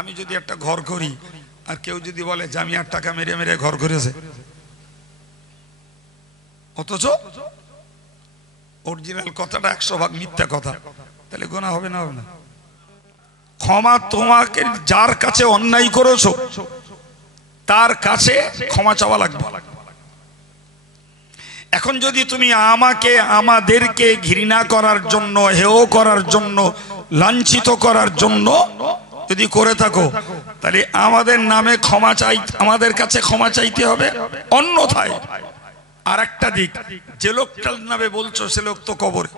আমি যদি একটা ঘর করি আর কেউ যদি বলে যে আমি 8 টাকা মেরে মেরে ঘর করেছে, অথচ অরিজিনাল কথাটা 100 ভাগ মিথ্যা কথা, তাহলে গুনাহ হবে না? হবে না? ক্ষমা তোমাকে যার কাছে অন্যায় করেছো তার কাছে ক্ষমা চাওয়া লাগবে। এখন যদি তুমি আমাকে আমাদেরকে ঘৃণা করার জন্য, হেয় করার জন্য, লাঞ্ছিত করার জন্য যদি করে থাকো, তাহলে আমাদের নামে ক্ষমা চাই, আমাদের কাছে ক্ষমা চাইতে হবে। অন্যথায় আর একটা দিক, যে লোকটার নামে বলছো সে লোক তো কবরে।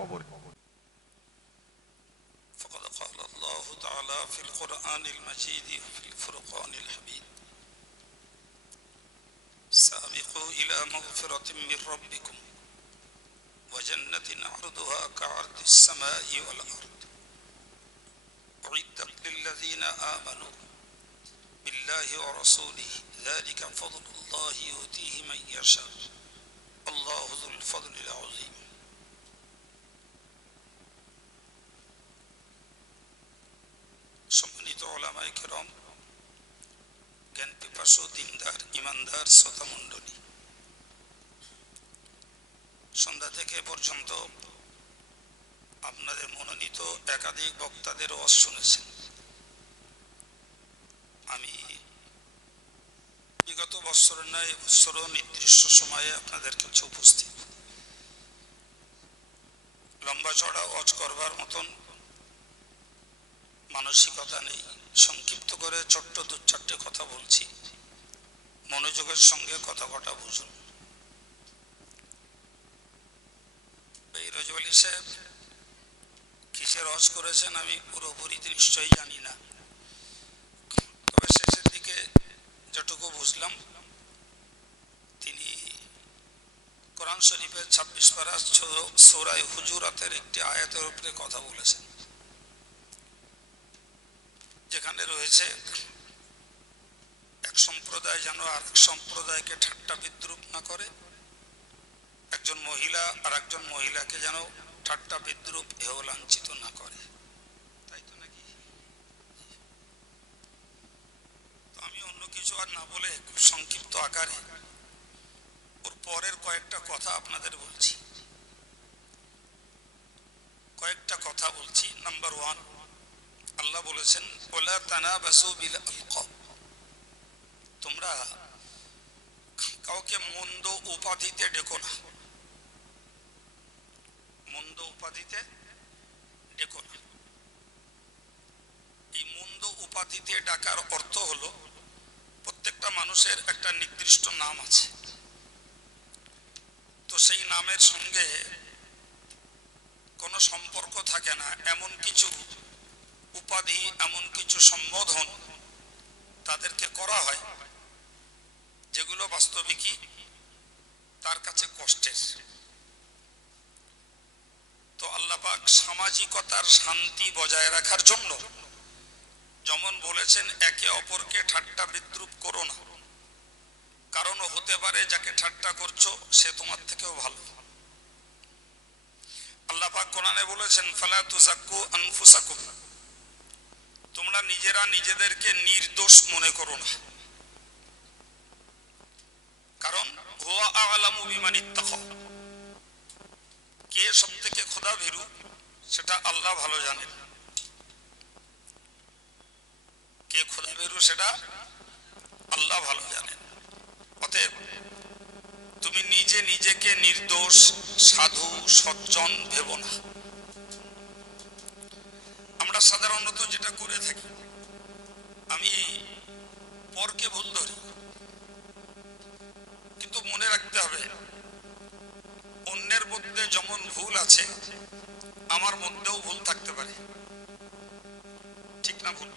سابقوا إلى مغفرة من ربكم وجنة عرضها كعرض السماء والأرض أعدت للذين آمنوا بالله ورسوله ذلك فضل الله يؤتيه من يشاء الله ذو الفضل العظيم সম্মানিত উলামায়ে কেরাম, জ্ঞান পিপাসু, দিনদার, ইমানদার শ্রোতা মণ্ডলী, সন্ধ্যা থেকে পর্যন্ত আপনাদের মনোনীত একাধিক বক্তাদের ওয়াজ শুনেছেন। আমি বিগত বছরের ন্যায় এবছরও নির্দিষ্ট সময়ে আপনাদের কাছে উপস্থিত। লম্বা চড়া ওয়াজ করবার মতন মানসিকতা নেই, সংক্ষিপ্ত করে ছোট্ট 2-4টে কথা বলছি, মনোযোগের সঙ্গে কথা কটা বুঝুন। এই রজব আলী সাহেব কিসের ওয়াজ করেছেন আমি পুরোপুরি নিশ্চয়ই জানি না, তবে শেষের দিকে যেটুকু বুঝলাম তিনি কোরআন শরীফের 26 পারা সূরা হুজুরাতের একটি আয়াতের উপরে কথা বলেছেন, যেখানে রয়েছে এক সম্প্রদায় যেন আরেক সম্প্রদায়কে ঠাট্টা বিদ্রুপ না করে, একজন মহিলা আর একজন মহিলাকে যেন ঠাট্টা বিদ্রুপ হেয় লাঞ্ছিত না করে, তাই তো নাকি? তো আমি অন্য কিছু আর না বলে খুব সংক্ষিপ্ত আকারে ওর পরের কয়েকটা কথা আপনাদের বলছি। কয়েকটা কথা বলছি। নাম্বার 1, আল্লাহ বলেছেন ওয়ালা তানাবাসু বিল আলকাব, তোমরা কাউকে মন্দ উপাধিতে ডেকো না, মন্দ উপাধিতে ডেকো না। এই মন্দ উপাধিতে ডাকার অর্থ হলো প্রত্যেকটা মানুষের একটা নির্দিষ্ট নাম আছে, তো সেই নামের সঙ্গে কোনো সম্পর্ক থাকে না এমন কিছু উপাধি, এমন কিছু সম্বোধন তাদেরকে করা হয় যেগুলো বাস্তবিকই তার কাছে কষ্টের। তো আল্লাহ পাক সামাজিকতার শান্তি বজায় রাখার জন্য যেমন বলেছেন একে অপরকে ঠাট্টা বিদ্রুপ করো না, কারণ হতে পারে যাকে ঠাট্টা করছো সে তোমার থেকেও ভালো। আল্লাহ পাক কোরআনে বলেছেন ফালা তুযাক্কু আনফুসাকুম, তোমরা নিজেরা নিজেদেরকে নির্দোষ মনে করো না, কারণ হুয়া আ'লামু বিমান ইত্তাকা, কে সবথেকে খোদা ভীরু সেটা আল্লাহ ভালো জানেন, কে খোদা ভীরু সেটা আল্লাহ ভালো জানেন। অতএব তুমি নিজে নিজেকে নির্দোষ, সাধু, সজ্জন ভেবো না। আমরা সাধারণত যেটা করে থাকি, আমি পরকে ভুল ধরি, কিন্তু মনে রাখতে হবে অন্যের মধ্যে যেমন ভুল আছে আমার মধ্যেও ভুল থাকতে পারে, ঠিক না ভুল?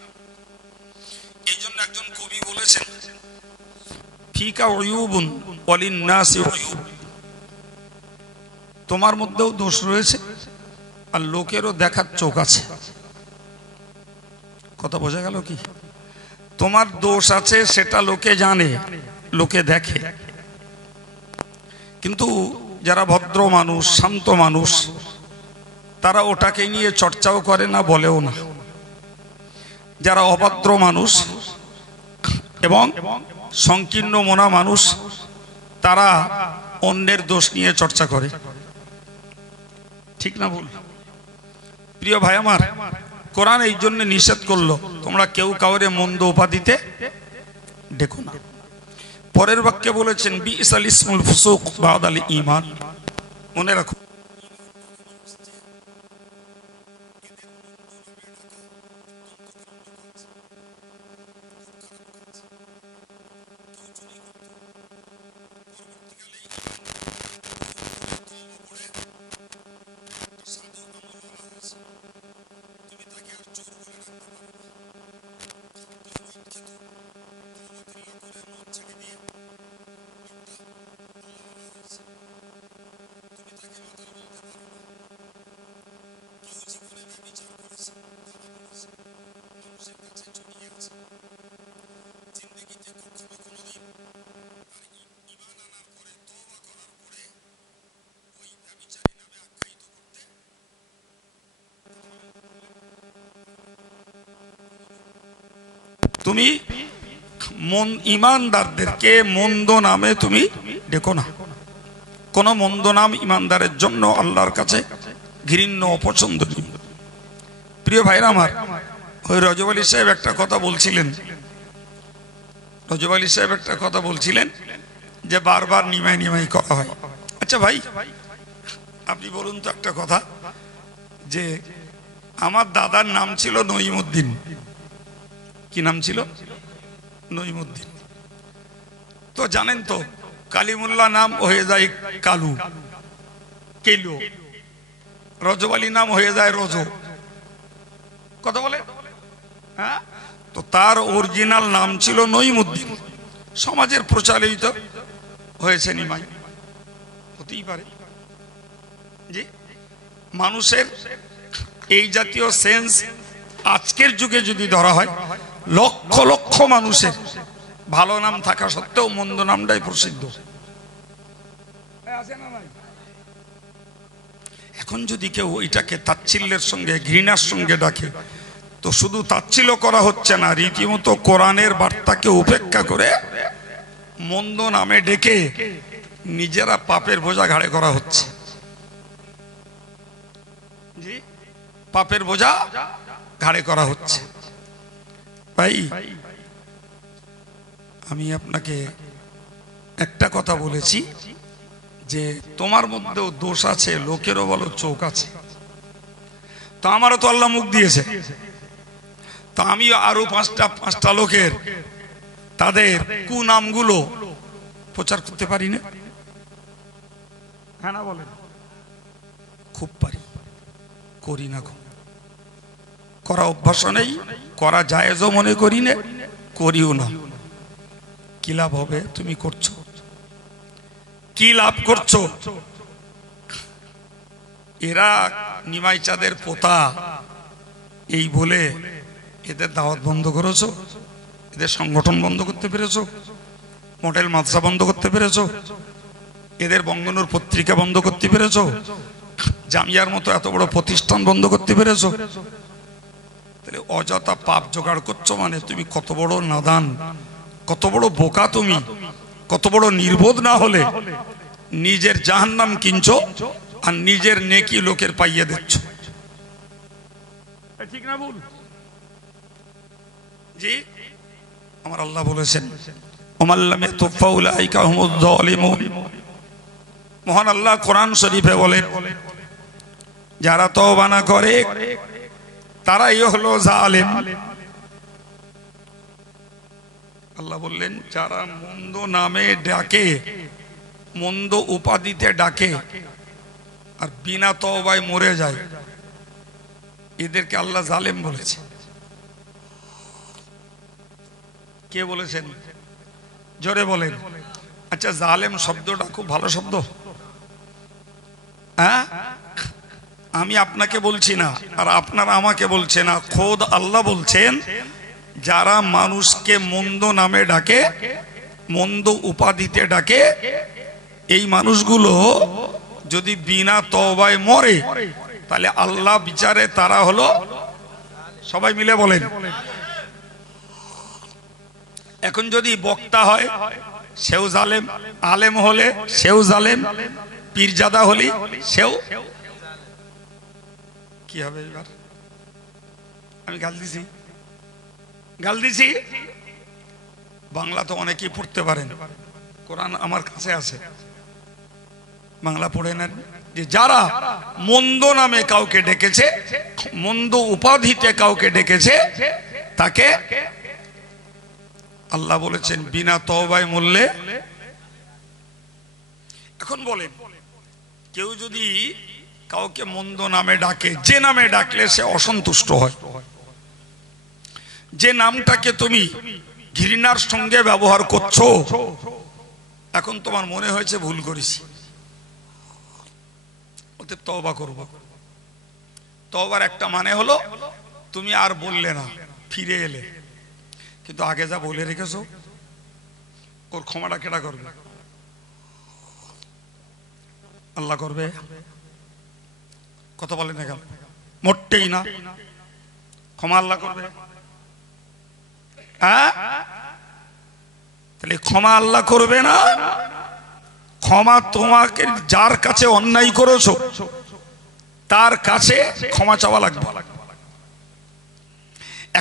এই জন্য একজন কবি বলেছেন ফিকা উয়ুবুন ওয়ালিন্নাসি উয়ুব, তোমার মধ্যেও দোষ রয়েছে আর লোকেরও দেখার চোখ আছে। কথা বোঝা গেল কি? তোমার দোষ আছে সেটা লোকে জানে, লোকে দেখে, কিন্তু যারা ভদ্র মানুষ, শান্ত মানুষ, তারা ওটাকে নিয়ে চর্চাও করে না, বলেও না। যারা অভদ্র মানুষ এবং সংকীর্ণ মনা মানুষ, তারা অন্যের দোষ নিয়ে চর্চা করে। ঠিক না ভুল? প্রিয় ভাই আমার, কোরআন এই জন্য নিষেধ করলো, তোমরা কেউ কাউরে মন্দ উপাধিতে ডেকো না। পরের বাক্যে বলেছেন বিইসাল ইসমুল ফুসুক বাদাল ঈমান। মনে রাখো, তুমি ইমানদারদেরকে মন্দ নামে তুমি ডেকো না। কোন মন্দ নাম ইমানদারের জন্য আল্লাহর কাছে ঘৃণ্য অপছন্দনীয়। প্রিয় ভাইরা আমার, ওই রজব আলী সাহেব একটা কথা বলছিলেন, যে বারবার নিমাই নিমাই করা হয়। আচ্ছা ভাই, আপনি বলুন তো একটা কথা, যে আমার দাদার নাম ছিল নঈমুদ্দিন। কি নাম ছিল? নঈমুদ্দিন। তো জানেন তো কালিমুল্লাহ নাম হয়ে যায় কালু, কেলো। রজব আলী নাম হয়ে যায় রজো। কথা বলে? হ্যাঁ। তো তার অরিজিনাল নাম ছিল নঈমুদ্দিন, সমাজের প্রচলিত হয়েছে নিমাই। হতেই পারে জি। মানুষের এই জাতীয় সেন্স আজকের যুগে যদি ধরা হয়, লক্ষ লক্ষ মানুষের ভালো নাম থাকা সত্ত্বেও মন্দ নামটাই প্রসিদ্ধ। এখন যদি কেউ ওইটাকে তাচ্ছিল্যের সঙ্গে ঘৃণার সঙ্গে ডাকে, তো শুধু তাচ্ছিল্য করা হচ্ছে না, রীতিমতো কোরআনের বার্তাকে উপেক্ষা করে মন্দ নামে ডেকে নিজেরা পাপের বোঝা ঘাড়ে করা হচ্ছে। জি, পাপের বোঝা ঘাড়ে করা হচ্ছে। ভাই, আমি আপনাকে একটা কথা বলেছি, যে তোমার মধ্যেও দোষ আছে, লোকেরও বলো চোখ আছে। তো আমারও তো আল্লাহ মুখ দিয়েছে, তো আমি আরো পাঁচটা লোকের তাদের কুনামগুলো প্রচার করতে পারি না? হ্যাঁ না বলেন? খুব পারি, করি না। করা অভ্যাস নেই, করা জায়েজও মনে করি না, করিও না। কি লাভ হবে? তুমি করছো, কি লাভ করছো? এরা নিমাই চাঁদের পোতা এই বলে এদের দাওয়াত বন্ধ করেছো, এদের সংগঠন বন্ধ করতে পেরেছো, মডেল মাদ্রাসা বন্ধ করতে পেরেছো, এদের বঙ্গনুর পত্রিকা বন্ধ করতে পেরেছো, জামিয়ার মতো এত বড় প্রতিষ্ঠান বন্ধ করতে পেরেছো। তাহলে অযথা পাপ জোগাড় করছো, মানে তুমি কত বড় নাদান, কত বড় বোকা তুমি, কত বড় নির্বোধ না হলে নিজের জাহান্নাম কিনছো আর নিজের নেকি লোকের পাইয়ে দিচ্ছ। ঠিক না ভুল? জি, আমার আল্লাহ বলেছেন মহান আল্লাহ কোরআন শরীফে বলেন, যারা তওবা না করে তারাই হলো জালেম। আল্লাহ বললেন, যারা মন্দ নামে ডাকে, মন্দ উপাধিতে ডাকে আর বিনা তওবায় মরে যায়, এদেরকে আল্লাহ জালেম বলেছে। কে বলেছেন? জোরে বলেন। আচ্ছা, জালেম শব্দটা খুব ভালো শব্দ। হ্যাঁ, আমি আপনাকে বলছি না, আর আপনারা আমাকে বলছে না, খোদ আল্লাহ বলছেন, যারা মানুষকে মন্দ নামে ডাকে, মন্দ উপাধিতে ডাকে, এই মানুষগুলো যদি বিনা তওবায় মরে, তাহলে আল্লাহ বিচারে তারা হলো, সবাই মিলে বলেন, এখন যদি বক্তা হয় সেও জালেম, আলেম হলে সেও জালেম, পীরজাদা হলি সেও কি হবে? এবার আমি গাল দিছি। বাংলা তো অনেকেই পড়তে পারেন, কোরআন আমার কাছে আছে, বাংলা পড়ে নেন। যে যারা মন্দ নামে কাউকে ডেকেছে, মন্দ উপাধিতে কাউকে ডেকেছে, তাকে আল্লাহ বলেছেন বিনা তওবায় মরলে। এখন বলেন, কেউ যদি কাউকে মন্দ নামে ডাকে, যে নামে ডাকলে সে অসন্তুষ্ট হয়, যে নামটাকে তুমি ঘৃণার সঙ্গে ব্যবহার করছো, এখন তোমার মনে হয়েছে ভুল করেছি, ওতে তওবা করব। তওবার একটা মানে হলো তুমি আর বললে না, ফিরে এলে, কিন্তু আগে যা বলে রেখেছো ওর ক্ষমাটা কেডা করবে? আল্লাহ করবে। কথা বলেন না কেন? মোটেই না। ক্ষমা আল্লাহ করবে? হ্যাঁ, তাহলে ক্ষমা আল্লাহ করবে না। ক্ষমা তোমাকে যার কাছে অন্যায় করেছো তার কাছে ক্ষমা চাওয়া লাগবে।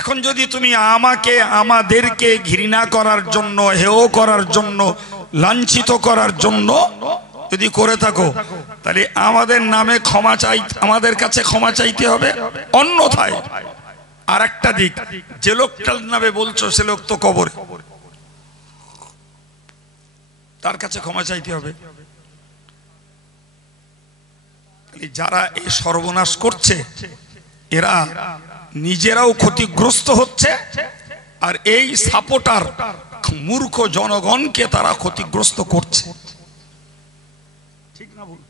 এখন যদি তুমি আমাকে, আমাদেরকে ঘৃণা করার জন্য, হেয় করার জন্য, লাঞ্ছিত করার জন্য যদি করে থাকো, তাহলে আমাদের নামে ক্ষমা চাই, আমাদের কাছে ক্ষমা চাইতে হবে। অন্যথায় আর একটা দিক, যে লোকটার নামে বলছো সে লোক তো কবরে, তার কাছে ক্ষমা চাইতে হবে। যারা এই সর্বনাশ করছে এরা নিজেরাও ক্ষতিগ্রস্ত হচ্ছে, আর এই সাপোর্টার মূর্খ জনগণকে তারা ক্ষতিগ্রস্ত করছে। ঠিক না ভুল?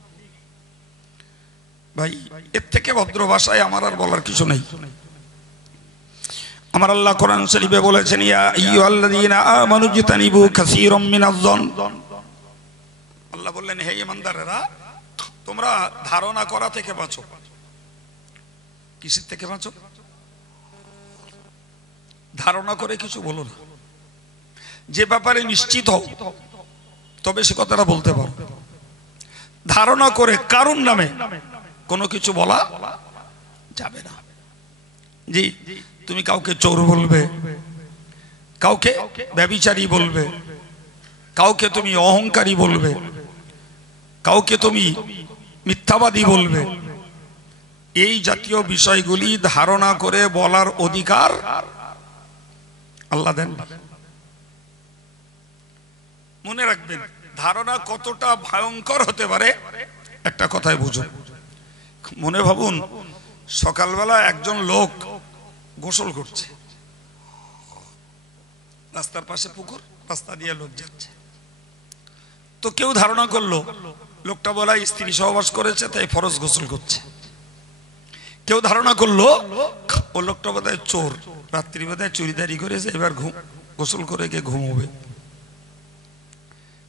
ভাই, এর থেকে ভদ্র ভাষায় আমার আর বলার কিছু নেই। আমার আল্লাহ কোরআন শরীফে বলেছেন, ইয়া আইয়ুহাল্লাযীনা আমানু ইজতানিবু কাসীরাম মিনাজ-যন। আল্লাহ বললেন, হে ঈমানদারেরা, তোমরা ধারণা করা থেকে বাঁচো। কিসের থেকে বাঁচো? ধারণা করে কিছু বলো না। যে ব্যাপারে নিশ্চিত হও তবে সে কথাটা বলতে পারো। ধারণা করে কারণ নামে কোনো কিছু বলা যাবে না। জি, তুমি কাউকে চোর বলবে, কাউকে ব্যভিচারী বলবে, কাউকে তুমি অহংকারী বলবে, কাউকে তুমি মিথ্যাবাদী বলবে, এই জাতীয় বিষয়গুলি ধারণা করে বলার অধিকার আল্লাহ দেন। মনে রাখবেন, ধারণা কতটা ভয়ঙ্কর হতে পারে একটা কথায় বুঝুন। মনে ভাবুন, সকালবেলা একজন লোক গোসল করছে, রাস্তার পাশে পুকুর, রাস্তা দিয়ে লোক যাচ্ছে, তো কেউ ধারণা করলো লোকটা বলা স্ত্রী সহবাস করেছে তাই ফরজ গোসল করছে। কেউ ধারণা করলো ও লোকটা বোধহয় চোর, রাত্রি বোধহয় চুরিদারি করেছে, এবার গোসল করে গিয়ে ঘুমোবে।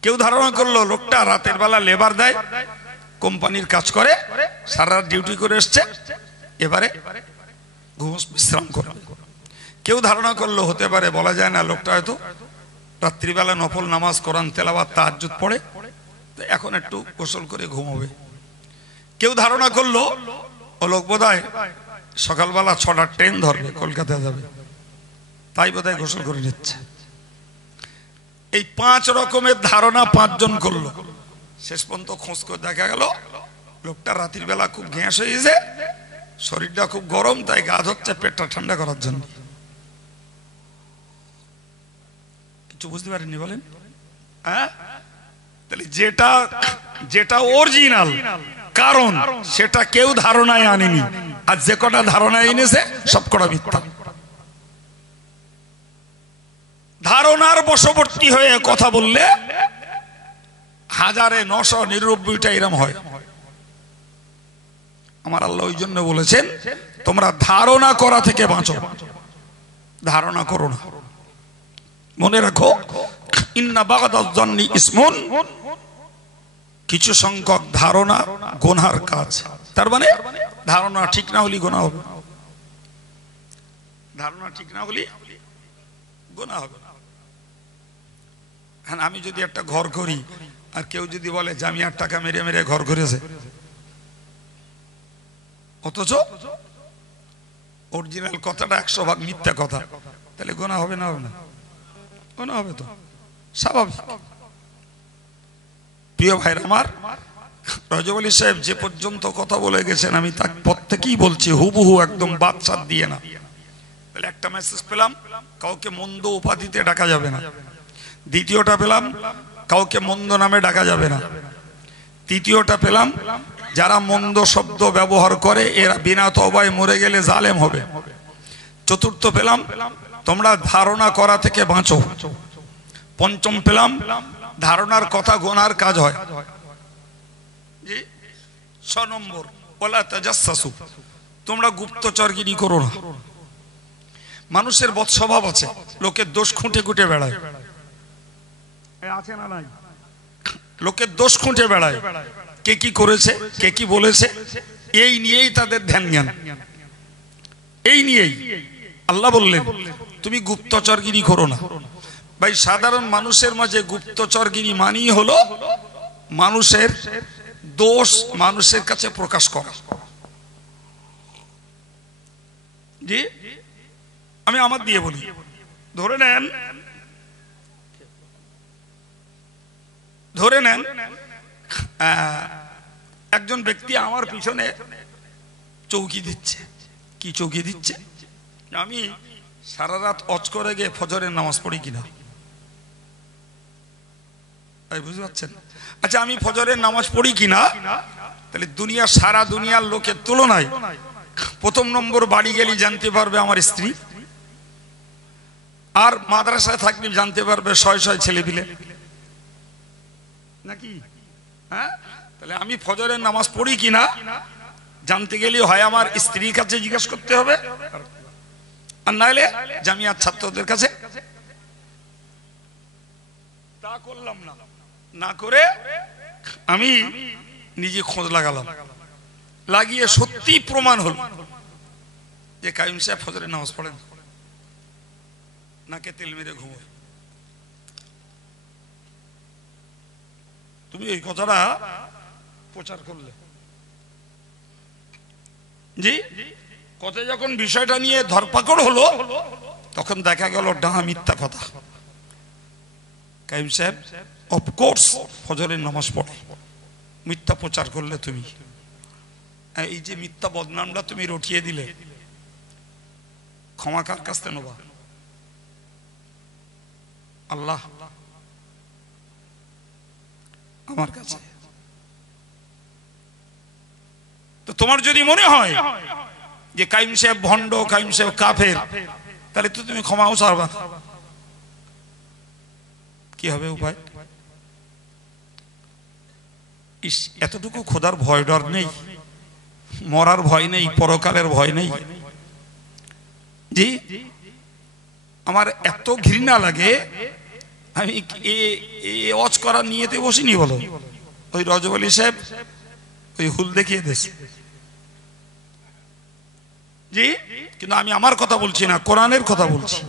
কেউ ধারণা করলো লোকটা রাতের বেলা লেবার দেয়, কোম্পানির কাজ করে, সারা রাত ডিউটি করে এসছে, এবারে বিশ্রাম করবে। কেউ ধারণা করলো, হতে পারে, বলা যায় না, লোকটা হয়তো রাত্রিবেলা নফল নামাজ, কোরআন তেলাওয়াত, তাহাজ্জুদ পড়ে, এখন একটু গোসল করে ঘুমোবে। কেউ ধারণা করলো ও লোক বোধহয় সকালবেলা 6টার ট্রেন ধরবে, কলকাতা যাবে, তাই বোধহয় গোসল করে নিচ্ছে। এই 5 রকমের ধারণা 5 জন করলো। শেষ পর্যন্ত খোঁজ করে দেখা গেল লোকটা রাতের বেলা খুব গ্যাস হয়েছে, শরীরটা খুব গরম, তাই গা ধরছে পেটটা ঠান্ডা করার জন্য। কিছু বুঝতে পারেননি বলেন? হ্যাঁ, তাহলে যেটা অরিজিনাল কারণ সেটা কেউ ধারণায় আনেনি, আর যে কটা ধারণায় এনেছে সব কটা মিথ্যা। ধারণার বশবর্তী হয়ে কথা বললে 1999টা এরম হয়। আমার আল্লাহ ওই জন্য বলেছেন, তোমরা ধারণা করা থেকে বাঁচো, ধারণা করো না। মনে রাখো, ইন্না বাগাদাজ-যন্নি ইসমুন, কিছু সংখ্যক ধারণা গুনার কাজ। তার মানে ধারণা ঠিক না হলে গুনাহ হবে, ধারণা ঠিক না হলে গুনাহ হবে। হ্যাঁ, আমি যদি একটা ঘর করি আর কেউ যদি বলে জামিয়ার টাকা মেরে মেরে ঘর করেছে, অথচ অরিজিনাল কথাটা 100% মিথ্যা কথা, তাহলে গোনা হবে না? হবে না? গোনা হবে তো, স্বাভাবিক। প্রিয় ভাইরা আমার, রজব আলী সাহেব যে পর্যন্ত কথা বলে গেছেন আমি তার প্রত্যেকেই বলছি হুবহু, একদম বাদশাহ দিয়ে না। তাহলে একটা মেসেজ পেলাম, কাউকে মন্দ উপাধিতে ডাকা যাবে না। দ্বিতীয়টা পেলাম, কাউকে মন্দ নামে ডাকা যাবে না। তৃতীয়টা পেলাম, যারা মন্দ শব্দ ব্যবহার করে এরা বিনা তওবায় মরে গেলে জালেম হবে। চতুর্থ পেলাম, তোমরা ধারণা করা থেকে বাঁচো। পঞ্চম পেলাম, ধারণার কথা গোনার কাজ হয়। জি। 6 নম্বর, ওয়ালা তাজাসসু, তোমরা গুপ্তচরগিরি করো না। মানুষের বদ স্বভাব আছে, লোকের দোষ খুঁটে খুঁটে বেড়ায়, আছে না নাই? লোকের দোষ খুঁটে বেড়ায়, কে কি করেছে, কে কি বলেছে, এই নিয়েই তাদের ধ্যান জ্ঞান, এই নিয়েই। আল্লাহ বললেন তুমি গুপ্তচরগিরি করো না। ভাই, সাধারণ মানুষের মাঝে গুপ্তচরগিরি মানেই হলো মানুষের দোষ মানুষের কাছে প্রকাশ করা। জি, আমি আমার দিয়ে বলি, ধরে নেন একজন ব্যক্তি আমার পিছনে চৌকি দিচ্ছে। কি চৌকি দিচ্ছে? আমি সারা রাত অজ করে গিয়ে ফজরের নামাজ পড়ি কিনা, বুঝতে পারছেন? আচ্ছা, আমি ফজরের নামাজ পড়ি কিনা, তাহলে দুনিয়া, সারা দুনিয়ার লোকের তুলনায় প্রথম নম্বর বাড়ি গেলে জানতে পারবে আমার স্ত্রী, আর মাদ্রাসায় থাকলে জানতে পারবে 6 ছেলে পিলে, নাকি? হ্যাঁ, তাহলে আমি ফজরের নামাজ পড়ি কিনা জানতে গেলে হয় আমার স্ত্রীর কাছে জিজ্ঞাসা করতে হবে, আর নাহলে জামিয়ার ছাত্রদের কাছে। তা করলাম না, না করে আমি নিজে খোঁজ লাগালাম, লাগিয়ে সত্যি প্রমাণ হল যে কাইম সাহেব ফজরের নামাজ পড়েন, নাকে তেল মেরে ঘুমোয়। তুমি এই কথাটা প্রচার করলে, জি, কথায় যখন বিষয়টা নিয়ে ধরপাকড় হলো তখন দেখা গেল ডাহা মিথ্যা কথা। কাইম সাহেব অফকোর্স ফজরের নামাজ পড়ে, মিথ্যা প্রচার করলে তুমি। এই যে মিথ্যা বদনামটা তুমি রটিয়ে দিলে, ক্ষমা কার কাছ থেকে নেবা? আল্লাহ, আমার কাছে। তো তোমার যদি মনে হয় যে কাইম সাহেব ভণ্ড, কাইম সাহেব কাফের, তাহলে তো তুমি ক্ষমাও চাইবা। কি হবে উপায়? এতটুকু খোদার ভয় ডর নেই, মরার ভয় নেই, পরকালের ভয় নেই। জি, আমার এত ঘৃণা লাগে, আমি ওয়াজ করার নিয়েতে বসিনি। বলো, ওই রজব আলী সাহেব ওই হুল দেখিয়ে দিয়েছে। জি, কিন্তু আমি আমার কথা বলছি না, কোরআনের কথা বলছি।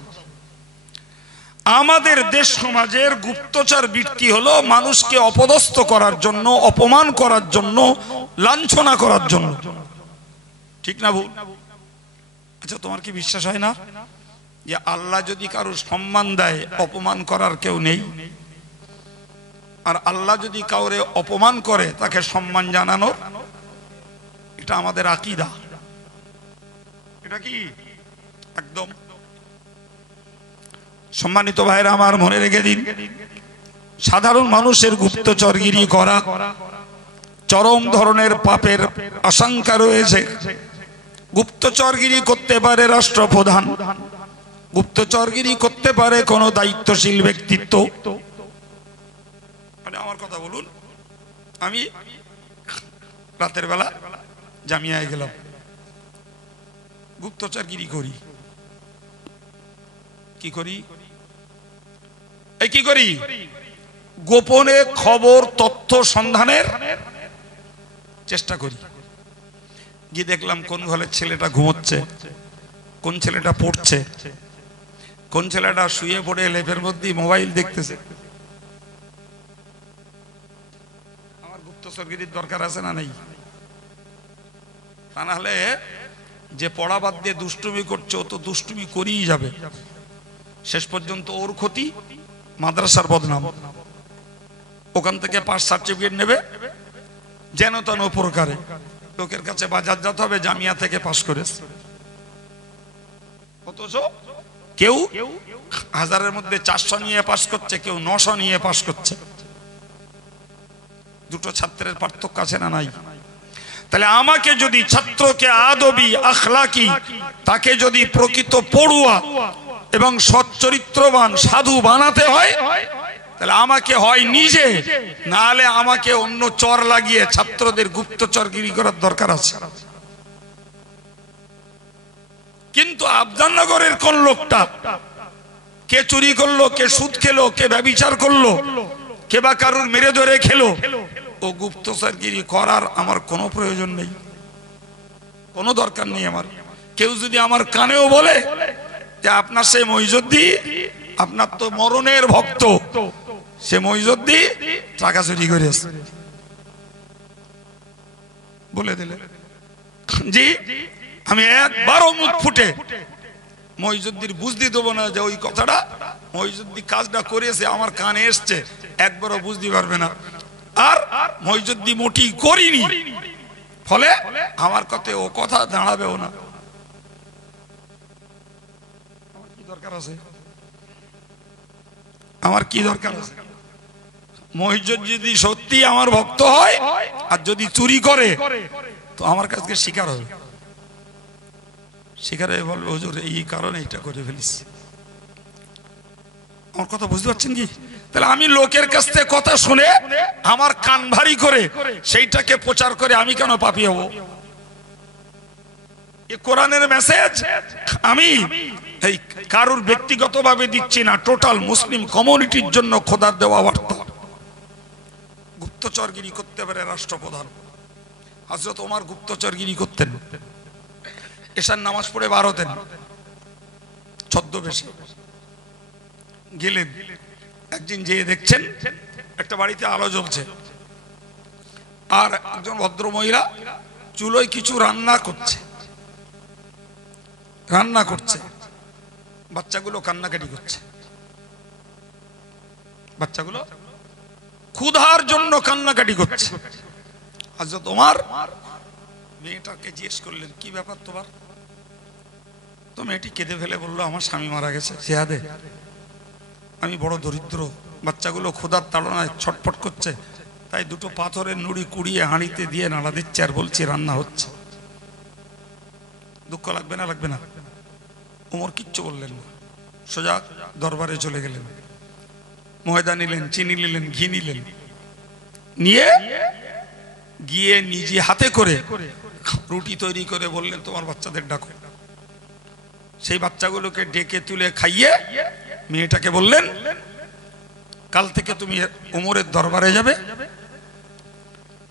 আমাদের দেশ সমাজের গুপ্তচর বৃত্তি হলো মানুষকে অপদস্থ করার জন্য, অপমান করার জন্য, লাঞ্ছনা করার জন্য। ঠিক না ভুল? আচ্ছা, তোমার কি বিশ্বাস হয় না যে আল্লাহ যদি কারো সম্মান দেয়, অপমান করার কেউ নেই? আর আল্লাহ যদি কাউরে অপমান করে তাকে সম্মান জানানোর, এটা আমাদের আকীদা। এটা কি একদম। সম্মানিত ভাইরা আমার, মনে রেখে দিন, সাধারণ মানুষের গুপ্তচরগিরি করা চরম ধরনের পাপের আশঙ্কা রয়েছে। গুপ্তচরগিরি করতে পারে রাষ্ট্রপ্রধান, গুপ্তচরগিরি করতে পারে কোন দায়িত্বশীল ব্যক্তিত্ব। মানে আমার কথা বলুন, আমি রাতের বেলা জামিয়ায় গেলাম, গুপ্তচরগিরি করি। কি করি? এই কি করি? গোপনে খবর, তথ্য সন্ধানের চেষ্টা করি। গিয়ে দেখলাম কোন ঘরের ছেলেটা ঘুমোচ্ছে, কোন ছেলেটা পড়ছে, কোন ছেলেটা শুয়ে পড়ে লেপের মধ্যে মোবাইল দেখতেছে। গুপ্তচরগিরির দরকার আছে না নেই? তা না হলে যে পড়া বাদ দিয়ে দুষ্টুমি করছে ও তো দুষ্টুমি করেই যাবে, শেষ পর্যন্ত ওর ক্ষতি, মাদ্রাসার বদনাম। ওখান থেকে পাস সার্টিফিকেট নেবে যেন তেন প্রকারে, লোকের কাছে বাজার যেতে হবে জামিয়া থেকে পাস করেছে, অথচ কেউ 1000-এর মধ্যে 400 নিয়ে পাস করছে, কেউ 900 নিয়ে পাস করছে। দুটো ছাত্রের পার্থক্য আছে না নাই? তাহলে আমাকে যদি ছাত্রকে আদবি আখলাকি, তাকে যদি প্রকৃত পড়ুয়া এবং সচ্চরিত্রবান সাধু বানাতে হয়, তাহলে আমাকে হয় নিজে, না হলে আমাকে অন্য চর লাগিয়ে ছাত্রদের গুপ্তচরগিরি করার দরকার আছে। কিন্তু আফজালনগরের কোন লোকটা কে চুরি করলো, কে সুদ খেলো, কে ব্যভিচার করলো, কে বা কারুর মেরে ধরে খেলো, ও গুপ্তচরগিরি করার আমার কোনো প্রয়োজন নেই, কোনো দরকার নেই আমার। কেউ যদি আমার কানেও বলে যে আপনার সেই মইজুদ্দিন, আপনার তো মরণের ভক্ত, সে মইজুদ্দিন টাকা চুরি করেছে, বলে দিলে জি আমি একবারও মুখ ফুটে মইজুদ্দিন বুঝতে দেবো না যে ওই কথাটা মইজুদ্দিন কাজটা করেছে আমার কানে এসছে, একবারও বুঝতে পারবে না। আর মইজুদ্দিন মোটি করিনি, ফলে আমার কথায় ও কথা দাঁড়াবেও না। আমার কি দরকার আছে? আমার কি দরকার আছে? মইজুদ্দিন যদি সত্যি আমার ভক্ত হয় আর যদি চুরি করে তো আমার কাছে স্বীকার হবে, স্বীকার হয়ে বলবে হুজুর এই কারণে এটা করে ফেলিস। আমার কথা বুঝতে পারছেন কি? তাহলে আমি লোকের কাছ থেকে কথা শুনে আমার কান ভারী করে সেইটাকে প্রচার করে আমি কেন পাপী হব? এই কোরআনের মেসেজ আমি এই কারুর ব্যক্তিগতভাবে দিচ্ছি না, টোটাল মুসলিম কমিউনিটির জন্য খোদার দেওয়া বার্তা। গুপ্তচরগিরি করতে পারে রাষ্ট্রপ্রধান। হযরত ওমর গুপ্তচরগিরি করতেন, এশার নামাজ পড়ে বার হতেন ছদ্মবেশে। গেলেন একদিন যেয়ে দেখছেন একটা বাড়িতে আলো জ্বলছে, আর একজন ভদ্র মহিলা চুলোয় কিছু রান্না করছে, বাচ্চাগুলো কান্নাকাটি করছে, বাচ্চাগুলো ক্ষুধার জন্য কান্নাকাটি করছে। হযরত ওমর মেয়েটাকে জিজ্ঞেস করলেন কি ব্যাপার তোমার? তো মেয়েটি কেঁদে ফেলে বললো আমার স্বামী মারা গেছে জিহাদে, আমি বড় দরিদ্র, বাচ্চাগুলো ক্ষুধার তাড়নায় ছটফট করছে, তাই দুটো পাথরের নুড়ি কুড়িয়ে হাঁড়িতে দিয়ে নাড়া দিচ্ছে আর বলছি রান্না হচ্ছে। দুঃখ লাগবে না? লাগবে না? ওমর কিচ্ছু বললেন না, সোজা দরবারে চলে গেলেন, ময়দা নিলেন, চিনি নিলেন, ঘি নিলেন, নিয়ে গিয়ে নিজে হাতে করে রুটি তৈরি করে বললেন তোমার বাচ্চাদের ডাকো। সেই বাচ্চাগুলোকে ডেকে তুলে খাইয়ে মেয়েটাকে বললেন কাল থেকে তুমি ওমরের দরবারে যাবে,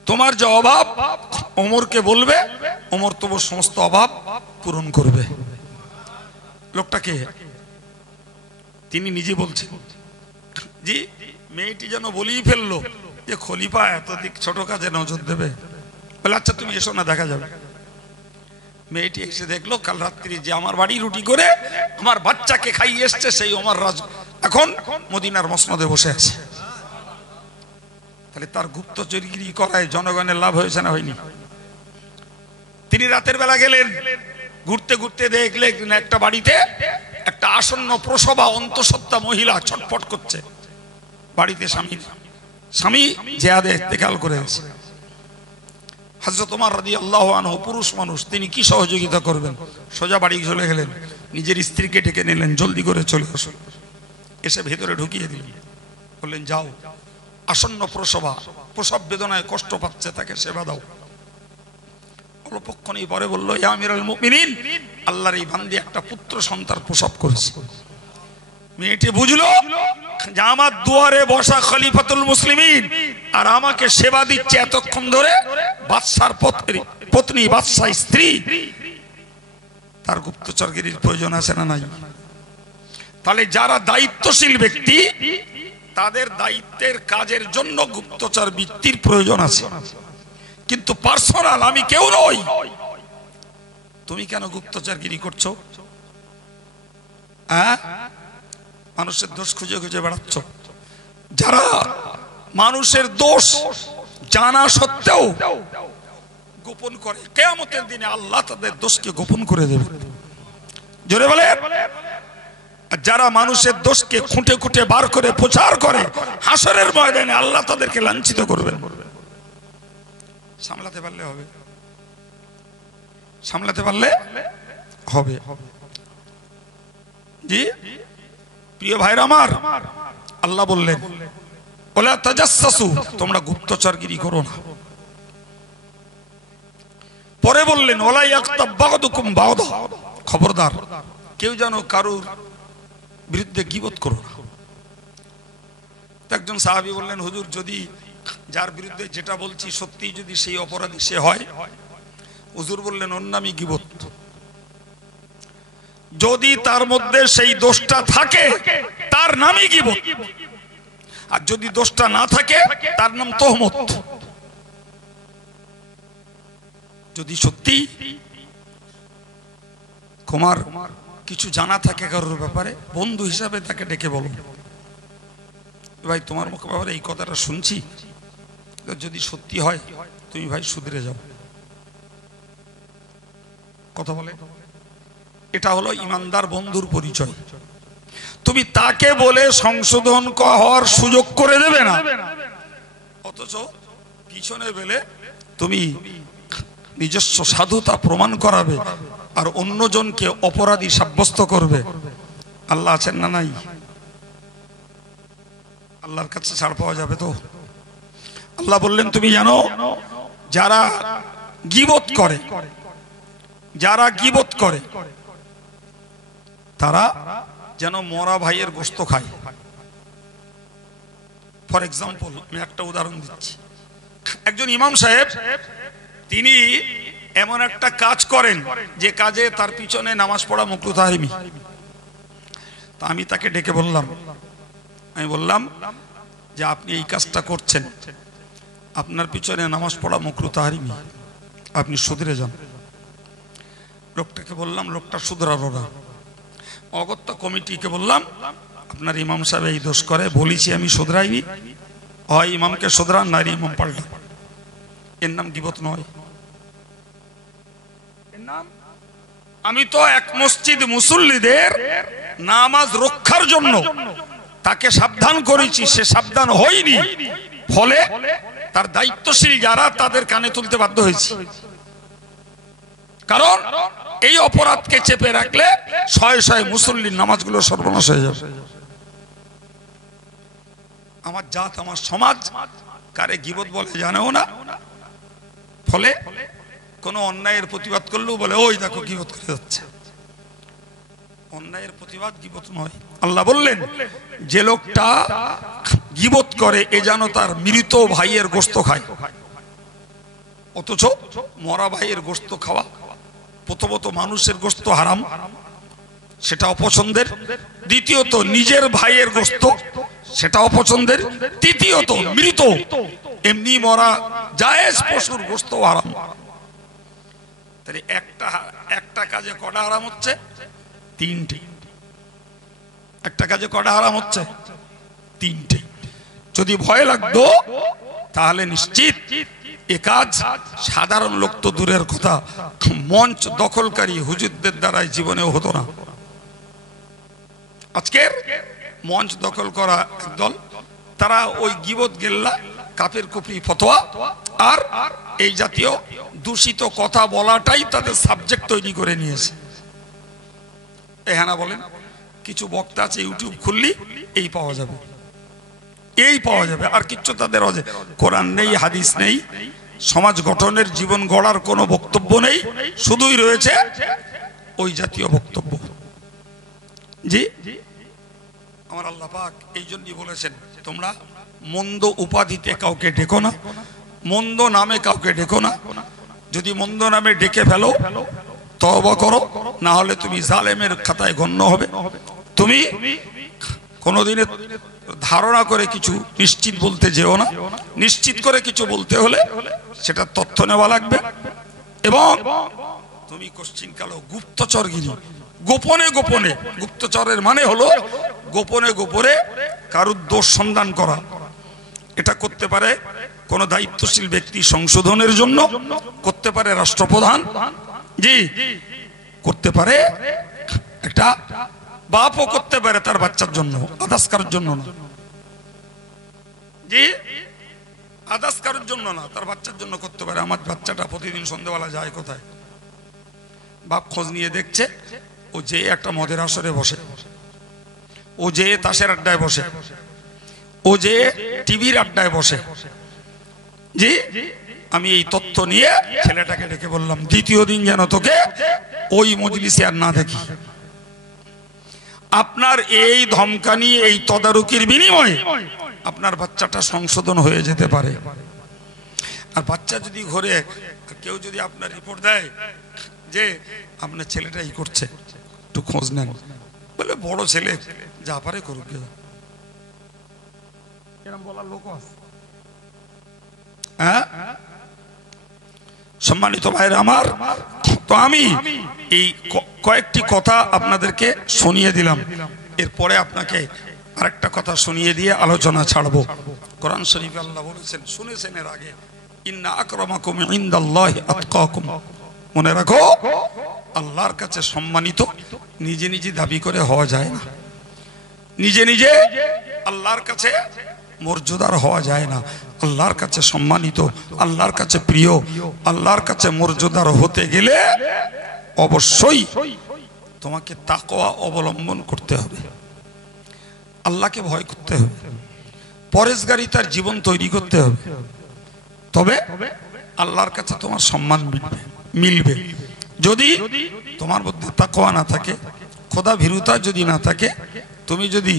তোমার যে অভাব ওমরকে বলবে, ওমর তোমার সমস্ত অভাব পূরণ করবে। লোকটাকে তিনি নিজে বলছেন। জি মেয়েটি যেন বলেই ফেললো যে খলিফা এত দিক ছোট কাজে নজর দেবে, বলে আচ্ছা তুমি এসো না দেখা যাবে। মেয়েটি এসে দেখলো কাল রাত্রি যে আমার বাড়ি রুটি করে আমার বাচ্চাকে খাইয়ে এসছে সেই ওমর রাজ এখন মদিনার মসনদে বসে আছে। তাহলে তার গুপ্তচরগিরি করায় জনগণের লাভ হয়েছে না হয়নি? তিনি রাতের বেলা গেলেন, ঘুরতে ঘুরতে দেখলেন একটা বাড়িতে একটা আসন্ন প্রসবা অন্তঃসত্ত্বা মহিলা ছটফট করছে, বাড়িতে স্বামী জিহাদে ইন্তেকাল করেছে। হযরত ওমর রাদিয়াল্লাহু আনহু পুরুষ মানুষ, তিনি কি সহযোগিতা করবেন? সোজা বাড়ি চলে গেলেন, নিজের স্ত্রীকে ডেকে নিলেন, জলদি করে চলে আসো। এসে ভেতরে ঢুকিয়ে দিলেন, বললেন যাও আসন্ন প্রসব বেদনায় কষ্ট পাচ্ছে, তাকে সেবা দাও। অল্পক্ষণই পরে বললো ইয়া আমিরুল মুমিনিন, আল্লাহর এই বান্দি একটা পুত্র সন্তান প্রসব করেছে। মেয়েটি বুঝলো যে আমার দুয়ারে বসা খলিফাতুল মুসলিমিন আর আমাকে সেবা দিচ্ছে এতক্ষণ ধরে বাদশার পত্নী, বাদশার স্ত্রী, তার গুপ্তচরগিরির প্রয়োজন আছে না নাই? তাহলে যারা দায়িত্বশীল ব্যক্তি তাদের দায়িত্বের কাজের জন্য গুপ্তচর বৃত্তির প্রয়োজন আছে, কিন্তু পার্সোনাল আমি কেউ নই। তুমি কেন গুপ্তচরগিরি করছো? মানুষের দোষ খুঁজে খুঁজে বেড়াচ্ছ। যারা মানুষের দোষ জানা সত্ত্বেও গোপন করে, কিয়ামতের দিনে আল্লাহ তাদের দোষকে গোপন করে দেবে। জোরে বলে। যারা মানুষের দোষকে খুঁটে খুঁটে বার করে প্রচার করে, হাসরের ময়দানে আল্লাহ তাদেরকে লাঞ্ছিত করবেন। সামলাতে পারলে হবে, সামলাতে পারলে হবে। জি প্রিয় ভাইরা আমার, আল্লাহ বললেন ওলা তাজাসসু, তোমরা গুপ্তচরগিরি করো না। পরে বললেন ওলা ইয়াগতাব বা'দুকুম বা'দা, খবরদার কেউ যেন কারুর বিরুদ্ধে গীবত করো না। একজন সাহাবী বললেন হুজুর, যদি যার বিরুদ্ধে যেটা বলছি সত্যি যদি সেই অপরাধী সে হয়, হুজুর বললেন ওর নামই গীবত। যদি তার মধ্যে সেই দোষটা থাকে তার নামই গীবত, আর যদি দোষটা না থাকে তার নাম তোহমত। যদি সত্যি তোমার কিছু জানা থাকে কারোর ব্যাপারে, বন্ধু হিসাবে তাকে ডেকে বলো, ভাই তোমার মুখ ব্যাপারে এই কথাটা শুনছি, যদি সত্যি হয় তুমি ভাই শুধরে যাও। কথা বলে, এটা হলো ইমানদার বন্ধুর পরিচয়। তুমি তাকে বলে সংশোধন হওয়ার সুযোগ করে দেবে না, অথচ পিছনে বেলে তুমি নিজস্ব সাধুতা প্রমাণ করাবে আর অন্যজনকে অপরাধী সাব্যস্ত করবে। আল্লাহ আছেন না নাই? আল্লাহর কাছে ছাড় পাওয়া যাবে তো? আল্লাহ বললেন তুমি জানো যারা গীবত করে, যারা গীবত করে তারা যেন মরা ভাইয়ের গোশত খায়। ফর এক্সাম্পল আমি একটা উদাহরণ দিচ্ছি। একজন ইমাম সাহেব তিনি এমন একটা কাজ করেন যে কাজে তার পিছনে নামাজ পড়া মাকরুহ তাহরিমি। তা আমি তাকে ডেকে বললাম, আমি বললাম যে আপনি এই কাজটা করছেন, আপনার পিছনে নামাজ পড়া মাকরুহ তাহরিমি, আপনি শুধরে যান। লোকটাকে বললাম, লোকটা শুধরালো না। অগত্যা কমিটিকে বললাম আপনার ইমাম সাহেব এই দোষ করে, বলেছি আমি শুধরাইনি, হয় ইমামকে শুধরান না ইমাম পাল্টান। এর নাম গীবত নয়। আমি তো এক মসজিদ মুসল্লিদের নামাজ রক্ষার জন্য তাকে সাবধান করেছি, সে সাবধান হয়নি, ফলে তার দায়িত্বশীল যারা তাদের কানে তুলতে বাধ্য হয়েছে। কারণ এই অপরাধকে চেপে রাখলে শয়ে শয়ে মুসল্লির নামাজগুলো সর্বনাশ হয়ে যাবে। আমার জাত আমার সমাজ কারে গীবত বলে জানেও না, ফলে কোনো অন্যায়ের প্রতিবাদ করলেও বলে ওই দেখো গীবত করে যাচ্ছে। অন্যায়ের প্রতিবাদ গীবত নয়। আল্লাহ বললেন যে লোকটা গীবত করে এ যেন তার মৃত ভাইয়ের গোশত খায়। অথচ মরা ভাইয়ের গোশত খাওয়া, প্রথমত মানুষের গোশত হারাম, সেটা অপছন্দের। দ্বিতীয়ত নিজের ভাইয়ের গোশত, সেটা অপছন্দের। তৃতীয়ত মৃত এমনি মরা জায়েজ পশুর গোশত হারাম। তাহলে একটা কাজে কটা হারাম হচ্ছে? তিনটে। একটা কাজে কটা হারাম হচ্ছে? তিনটে। যদি ভয় লাগতো তাহলে নিশ্চিত এ কাজ সাধারণ লোক তো দূরের কথা, মঞ্চ দখলকারী হুজুরদের দ্বারাই জীবনেও হতো না। আজকের মঞ্চ দখল করা একদল, তারা ওই গীবত গেল্লা কাফের কুফরি ফতোয়া আর এই জাতীয় দূষিত কথা বলাটাই তাদের সাবজেক্ট তৈরি করে নিয়েছে। হ্যাঁ বলেন, কিছু বক্তা আছে ইউটিউব খুললি এই পাওয়া যাবে, এই পাওয়া যাবে, আর কিচ্ছু তাদের কোরআন নেই, হাদিস নেই, সমাজ গঠনের জীবন গড়ার কোনো বক্তব্য নেই, শুধুই রয়েছে ওই জাতীয় বক্তব্য। জি আমার আল্লাহ পাক এই জন্যই বলেছেন তোমরা মন্দ উপাধিতে কাউকে ডেকো না, মন্দ নামে কাউকে ডেকো না। যদি মন্দ নামে ডেকে ফেলো তওবা করো, না হলে তুমি জালেমের খাতায় গণ্য হবে। তুমি কোনোদিনে ধারণা করে কিছু নিশ্চিত বলতে যেও না। নিশ্চিত করে কিছু বলতে হলে সেটা তথ্য নেওয়া লাগবে। এবং তুমি কোশ্চিনকালো গুপ্তচরগিরি, গোপনে গোপনে, গুপ্তচরের মানে হলো গোপনে গোপনে কারুর দোষ সন্ধান করা। এটা করতে পারে কোন দায়িত্বশীল ব্যক্তি সংশোধনের জন্য, করতে পারে রাষ্ট্রপ্রধান, জি, করতে পারে একটা বাপও করতে পারে তার বাচ্চার জন্য, আদাস কারোর জন্য না, জি, আদাস কারোর জন্য না, তার বাচ্চার জন্য করতে পারে। আমার বাচ্চাটা প্রতিদিন সন্ধ্যাবেলা যায় কোথায়, বাপ খোঁজ নিয়ে দেখছে, ও যে একটা মদের আসরে বসে, ও যে তাসের আড্ডায় বসে, ও যে টিভির আড্ডায় বসে, জি, আমি এই তথ্য নিয়ে ছেলেটাকে ডেকে বললাম, দ্বিতীয় দিন যেন তোকে ওই মজলিসে আর না দেখি। আপনার এই ধমকানি, এই তদারকির বিনিময়ে আপনার বাচ্চাটা সংশোধন হয়ে যেতে পারে। আর বাচ্চা যদি ঘরে কেউ যদি আপনার রিপোর্ট দেয় যে আপনার ছেলেটা এই করছে, একটু খোঁজ নেন, বলে বড় ছেলে যা পারে করুক, এরকম বলার লোক আছে। হ্যাঁ, সম্মানিত ভাইরা আমার, তো আমি এই কয়েকটি কথা আপনাদেরকে শুনিয়ে দিলাম। এরপরে আপনাকে আরেকটা কথা শুনিয়ে দিয়ে আলোচনা ছাড়বো। কোরআন শরীফে আল্লাহ বলেছেন, শুনেছেন এর আগে, ইন্না আকরামাকুম ইনদাল্লাহি আতকাকুম। মনে রাখো, আল্লাহর কাছে সম্মানিত নিজে নিজে দাবি করে হওয়া যায় না। নিজে নিজে আল্লাহর কাছে মর্যাদার হওয়া যায় না। আল্লাহর কাছে সম্মানিত, আল্লাহর কাছে প্রিয়, আল্লাহর কাছে মর্যাদার হতে গেলে অবশ্যই তোমাকে তাকওয়া অবলম্বন করতে হবে, আল্লাহকে ভয় করতে হবে, পরেশগারিতার জীবন তৈরি করতে হবে। তবে আল্লাহর কাছে তোমার সম্মান মিলবে। যদি তোমার মধ্যে তাকওয়া না থাকে, খোদা ভীরুতা যদি না থাকে, তুমি যদি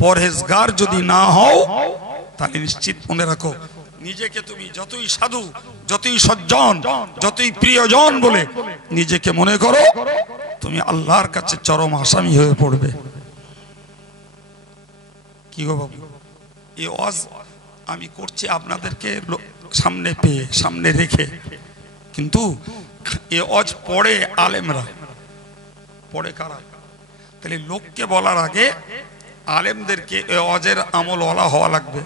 পরহেজগার যদি না হও, তাহলে নিশ্চিত মনে রাখো, নিজেকে তুমি যতই সাধু, যতই সজ্জন, যতই প্রিয়জন বলে নিজেকে মনে করো, তুমি আল্লাহর কাছে চরম আসামি হয়ে পড়বে। কি গো বাবু, এই ওয়াজ আমি করছি আপনাদেরকে সামনে পেয়ে, সামনে রেখে, কিন্তু এ ওয়াজ পড়ে আলেমরা, পড়ে কারা? তাহলে লোককে বলার আগে আলেমদেরকে এ ওয়াজের আমলওয়ালা হওয়া লাগবে,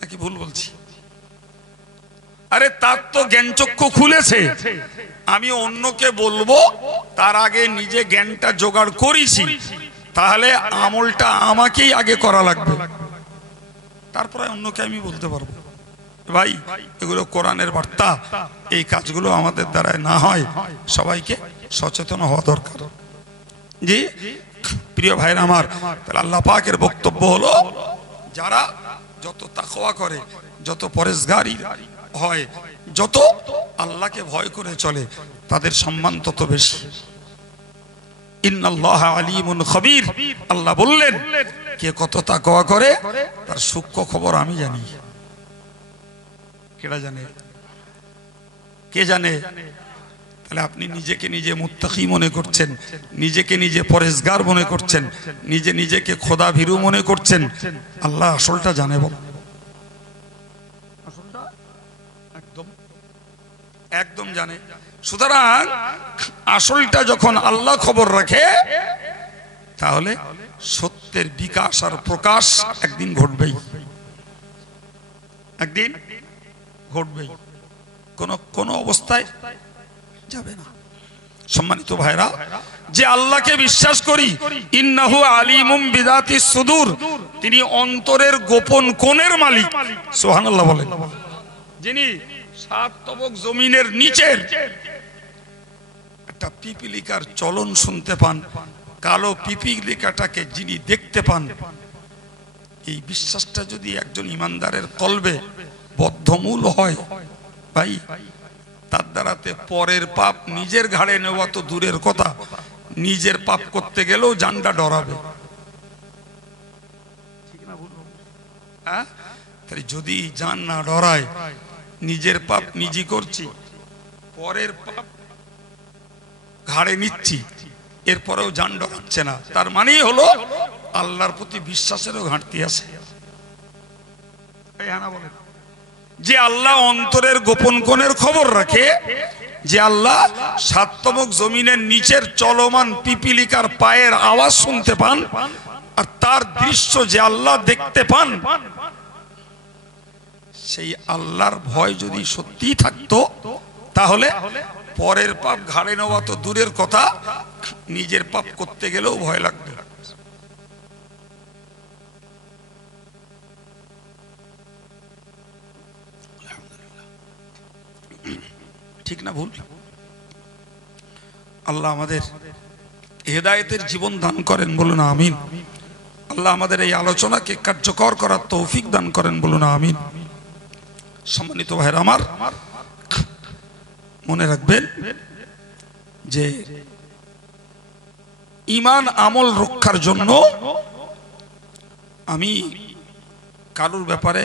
নাকি ভুল বলছি? আরে তার তো জ্ঞানচক্ষু খুলেছে, আমি অন্যকে বলবো তার আগে নিজে জ্ঞানটা জোগাড় করেছি, তাহলে আমলটা আমাকেই আগে করা লাগবে, তারপরে অন্যকে আমি বলতে পারবো। ভাই, এগুলো কোরআনের বার্তা, এই কাজগুলো আমাদের দ্বারা না হয়, সবাইকে সচেতন হওয়া দরকার। জি প্রিয় ভাইরা আমার, তাহলে আল্লাহ পাকের বক্তব্য হলো, যারা যত তাকওয়া করে, যত পরেশগারি হয়, যত আল্লাহকে ভয় করে চলে, তাদের সম্মান তত বেশি। ইন্নাল্লাহ আলিমুন খবীর, আল্লাহ বললেন, কে কত তাকওয়া করে তার সূক্ষ্ম খবর আমি জানি। কেডা জানে? কে জানে? তাহলে আপনি নিজেকে নিজে মুত্তাকি মনে করছেন, নিজেকে নিজে পরেশগার মনে করছেন, নিজে নিজেকে খোদা ভীরু মনে করছেন, আল্লাহ আসলটা জানে। বল, আসলটা একদম একদম জানে। সুতরাং আসলটা যখন আল্লাহ খবর রাখে, তাহলে সত্যের বিকাশ আর প্রকাশ একদিন ঘটবেই, একদিন ঘটবেই, কোন অবস্থায় যাবে না। সম্মানিত ভাইরা, যে আল্লাহকে বিশ্বাস করি, ইন্নাহু আলিমুম বিযাতিস সুদূর, তিনি অন্তরের গোপন কোণের মালিক। সুবহানাল্লাহ বলেন। যিনি সাত তবক জমিনের নিচের একটা পিপিলিকার চলন শুনতে পান, কালো পিপিলিকাটাকে যিনি দেখতে পান, এই বিশ্বাসটা যদি একজন ইমানদারের কলবে বদ্ধমূল হয়, ভাই, তার দ্বারাতে পরের পাপ নিজের ঘাড়ে নেওয়া তো দূরের কথা, নিজের পাপ করতে গেলেও জানটা ডরাবে। তাই যদি জান না ডরায়, নিজের পাপ নিজে করছি, পরের পাপ ঘাড়ে নিচ্ছি, এরপরেও জান ডরাচ্ছে না, তার মানেই হলো আল্লাহর প্রতি বিশ্বাসেরও ঘাটতি আছে। যে আল্লাহ অন্তরের গোপন কোণের খবর রাখে, যে আল্লাহ সাতমক জমিনের নিচের চলমান পিপিলিকার পায়ের আওয়াজ শুনতে পান, আর তার দৃশ্য যে আল্লাহ দেখতে পান, সেই আল্লাহর ভয় যদি সত্যি থাকতো তাহলে পরের পাপ ঘাড়ে নেওয়া তো দূরের কথা, নিজের পাপ করতে গেলেও ভয় লাগবে। ঠিক না ভুল? আল্লাহ আমাদের হেদায়েতের জীবন দান করেন, বলুন আমিন। আল্লাহ আমাদের এই আলোচনাকে কার্যকর করার তৌফিক দান করেন, বলুন আমিন। সম্মানিত ভাইরা আমার, মনে রাখবেন যে ঈমান আমল রক্ষার জন্য আমি কারোর ব্যাপারে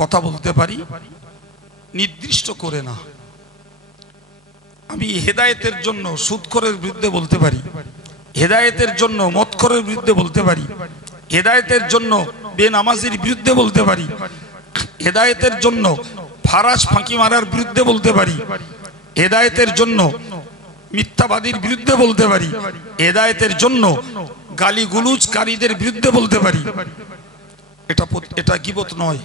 কথা বলতে পারি নির্দিষ্ট করে না। আমি হেদায়েতের জন্য সুদখোরের বিরুদ্ধে বলতে পারি, হেদায়েতের জন্য মদখোরের বিরুদ্ধে বলতে পারি, হেদায়েতের জন্য বেনামাজির বিরুদ্ধে বলতে পারি, হেদায়েতের জন্য ফারাজ ফাঁকি মারার বিরুদ্ধে বলতে পারি, হেদায়েতের জন্য মিথ্যাবাদীর বিরুদ্ধে বলতে পারি, হেদায়েতের জন্য গালিগুলুজকারীদের বিরুদ্ধে বলতে পারি। এটা গীবত নয়,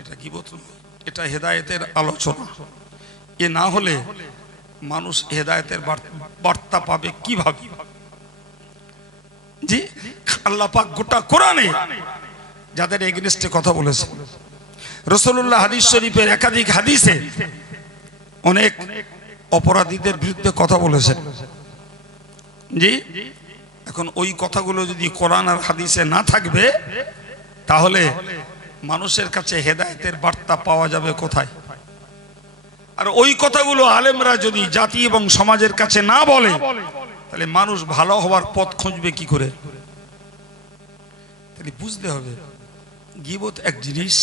এটা গীবত নয়, এটা হেদায়েতের আলোচনা। এ না হলে মানুষ হেদায়েতের বার্তা পাবে কিভাবে? জি, আল্লাহ পাক গোটা কোরআনে যাদের এগেইনস্টে কথা বলেছে, রাসূলুল্লাহ হাদিস শরীফের একাধিক হাদিসে অনেক অপরাধীদের বিরুদ্ধে কথা বলেছেন। জি, এখন ওই কথাগুলো যদি কোরআন আর হাদিসে না থাকবে তাহলে মানুষের কাছে হেদায়েতের বার্তা পাওয়া যাবে কোথায়? আর ওই কথাগুলো আলেমরা যদি জাতি এবং সমাজের কাছে না বলে তাহলে মানুষ ভালো হওয়ার পথ খুঁজবে কি করে? তাহলে বুঝতে হবে গীবত এক জিনিস,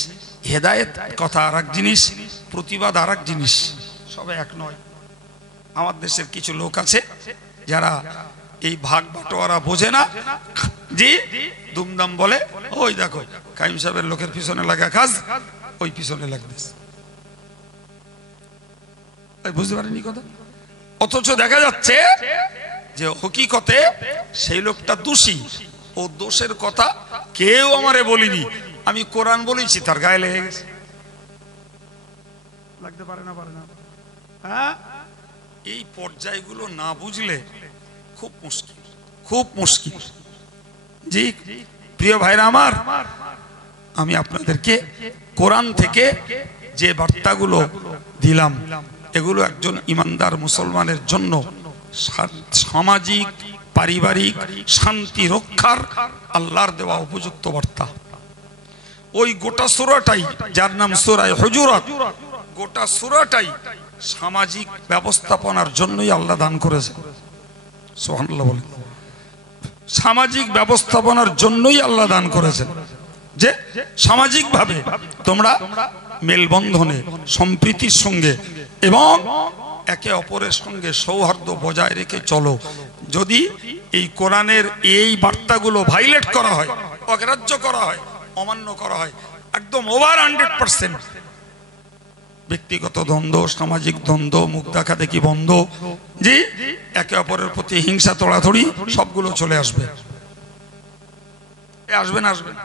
হেদায়েত কথা আর এক জিনিস, প্রতিবাদ আর এক জিনিস, সবে এক নয়। আমার দেশের কিছু লোক আছে যারা এই ভাগ বাটোয়ারা বোঝে না, জি দুমদাম বলে, ওই দেখো কাইম সাহেবের লোকের পিছনে লাগা কাজ, ওই পিছনে লাগতেছে। বুঝতে পারেনি কথা? অথচ দেখা যাচ্ছে যে হকিকতে সেই লোকটা দোষী, ও দোষের কথা কেউ আমারে বলিনি, আমি কোরআন বলেছি, তার গায়ে লেগে গেছে। লাগতে পারে না, পারে না। হ্যাঁ, এই পর্যায়গুলো না বুঝলে খুব মুশকিল, খুব মুশকিল। জি প্রিয় ভাইরা আমার, আমি আপনাদেরকে কোরআন থেকে যে বার্তাগুলো দিলাম এগুলো একজন ইমানদার মুসলমানের জন্য সামাজিক পারিবারিক শান্তি রক্ষার আল্লাহর দেওয়া উপযুক্ত বার্তা। ওই গোটা সূরাটাই, যার নাম সূরা হুজুরাত, গোটা সূরাটাই সামাজিক ব্যবস্থাপনার জন্যই আল্লাহ দান করেছেন। সুবহানাল্লাহ বলেন। সামাজিক ব্যবস্থাপনার জন্যই আল্লাহ দান করেছেন, যে সামাজিকভাবে তোমরা মেলবন্ধনে সম্প্রীতির সঙ্গে এবং একে অপরের সঙ্গে সৌহার্দ্য বজায় রেখে চলো। যদি এই কোরআনের এই বার্তাগুলো ভাইলেট করা হয়, অগ্রাহ্য করা হয়, অমান্য করা হয়, একদম ওভার 100%, ব্যক্তিগত দ্বন্দ্ব, সামাজিক দ্বন্দ্ব, মুখ দেখা দেখি বন্ধ, জি একে অপরের প্রতি হিংসা তড়াতড়ি সবগুলো চলে আসবে। আসবে না? আসবে না,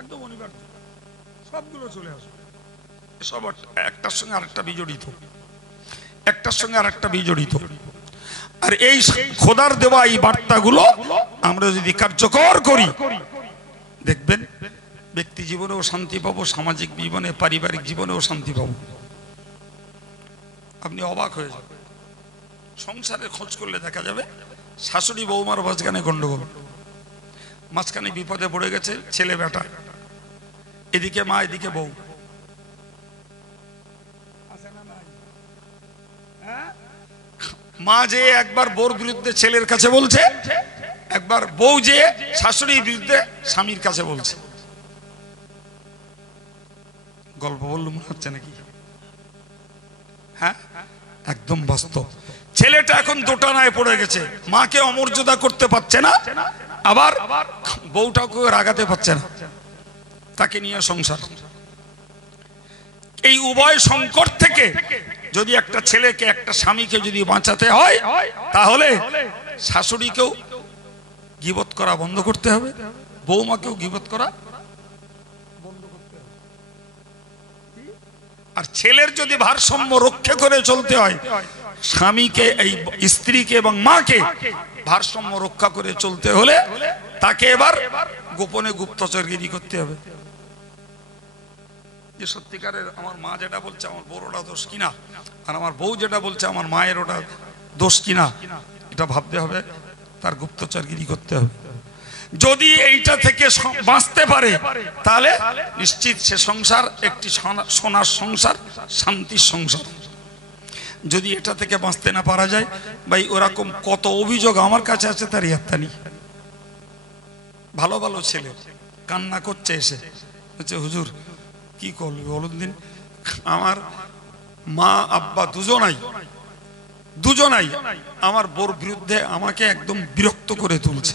একদম অনিবার্য, সবগুলো চলে আসবে। সব একটার সঙ্গে আরেকটা বিজড়িত, একটার সঙ্গে আরেকটা বিজড়িত। আর এই খোদার দেওয়া এই বার্তাগুলো আমরা যদি কার্যকর করি, দেখবেন ব্যক্তি জীবনেও শান্তি পাবো, সামাজিক জীবনে পারিবারিক জীবনেও শান্তি পাবো। আপনি অবাক হয়ে যাবেন, সংসারে খোঁজ করলে দেখা যাবে শাশুড়ি বৌমার মাঝখানে গন্ডগোল, মাঝখানে বিপদে পড়ে গেছে ছেলে বেটা, এদিকে মা এদিকে বউ। মা যে একবার বউর বিরুদ্ধে ছেলের কাছে বলছে, একবার বউ যে শাশুড়ির বিরুদ্ধে স্বামীর কাছে বলছে। গল্প বললো মনে হচ্ছে নাকি? হ্যাঁ, একদম বাস্তব। ছেলেটা এখন দোটানায় পড়ে গেছে, মাকে অমর্যাদা করতে পারছে না, আবার বউটাকে রাগাতে পারছে না, তাকে নিয়ে সংসার। এই উভয় সংকট থেকে যদি একটা ছেলেকে, একটা স্বামীকে যদি বাঁচাতে হয়, তাহলে শাশুড়িকেও গীবত করা বন্ধ করতে হবে, বৌমাকেও গীবত করা বন্ধ করতে হবে। আর ছেলের যদি ভারসাম্য রক্ষা করে চলতে হয়, স্বামীকে, এই স্ত্রীকে এবং মাকে ভারসাম্য রক্ষা করে চলতে হলে তাকে এবার গোপনে গুপ্তচরগিরি করতে হবে। যে সত্যিকারের আমার মা যেটা বলছে আমার বড়টা দোষ কিনা, আর আমার বউ যেটা বলছে আমার মায়ের ওটা দোষ কিনা, এটা ভাবতে হবে, তার গুপ্তচরগিরি করতে হবে। যদি এইটা থেকে বাঁচতে পারে তাহলে নিশ্চিত সে সংসার একটি সোনার সংসার, শান্তির সংসার। যদি এটা থেকে বাঁচতে না পারা যায়, ভাই ওরকম কত অভিযোগ আমার কাছে আছে, তার ইয়াত্তা নেই। ভালো ভালো ছেলে কান্না করছে এসে, বলছে হুজুর কি করবে বলুন দিন, আমার মা আব্বা দুজনাই আমার বোর বিরুদ্ধে আমাকে একদম বিরক্ত করে তুলছে,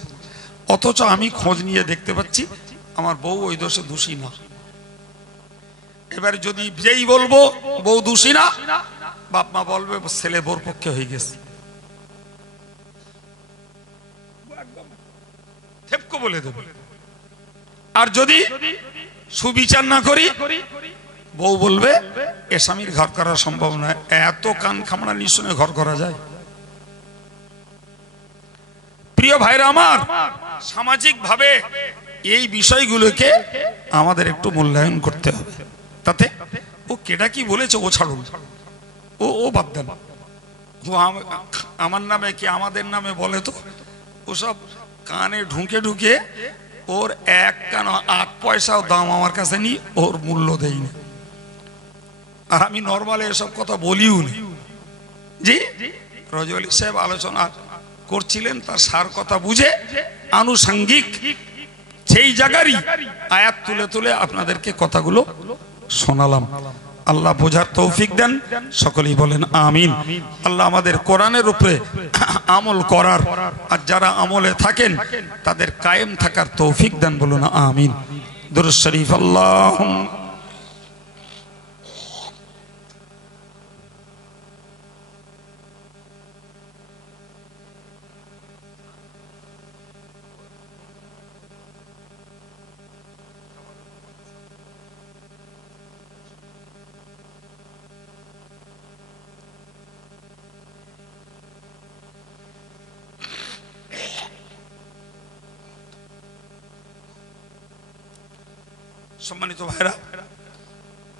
অথচ আমি খোঁজ নিয়ে দেখতে পাচ্ছি আমার বউ ওই দোষে দোষী না। এবার যদি যেই বলবো বউ দোষী না, বাপ মা বলবে ছেলে বোর পক্ষে হয়ে গেছে, ঠেপকো বলে দেব। আর যদি সুবিচার না করি, বউ বলবে এ স্বামীর ঘর করা সম্ভব নয়। এত কান খামড়ানি শুনে ঘর করা যায়? প্রিয় ভাইরা আমার, সামাজিক ভাবে এই বিষয়গুলোকে আমাদের একটু মূল্যায়ন করতে হবে। তাতে ও কেটা কি বলেছে ও ছাড়ুন, ও বাদ দেন, ও আমার নামে কি আমাদের নামে বলে তো, ওসব কানে ঢুকে ঢুকে ওর এক কান 8 পয়সাও দাম আমার কাছে নি, ওর মূল্য দেয়নি। আর আমি নর্মালি এসব কথা বলিও নি। জি রাজু আলী সাহেব আলোচনা করছিলেন, তার সার কথা বুঝে আনুষঙ্গিক সেই জায়গারই আয়াত তুলে তুলে আপনাদেরকে কথাগুলো শোনালাম। আল্লাহ বোঝার তৌফিক দেন, সকলেই বলেন আমিন। আল্লাহ আমাদের কোরআনের উপরে আমল করার, আর যারা আমলে থাকেন তাদের কায়েম থাকার তৌফিক দেন, বলুন আমিন। দুরূদ শরীফ। আল্লাহুম্মা সম্মানিত ভাইরা,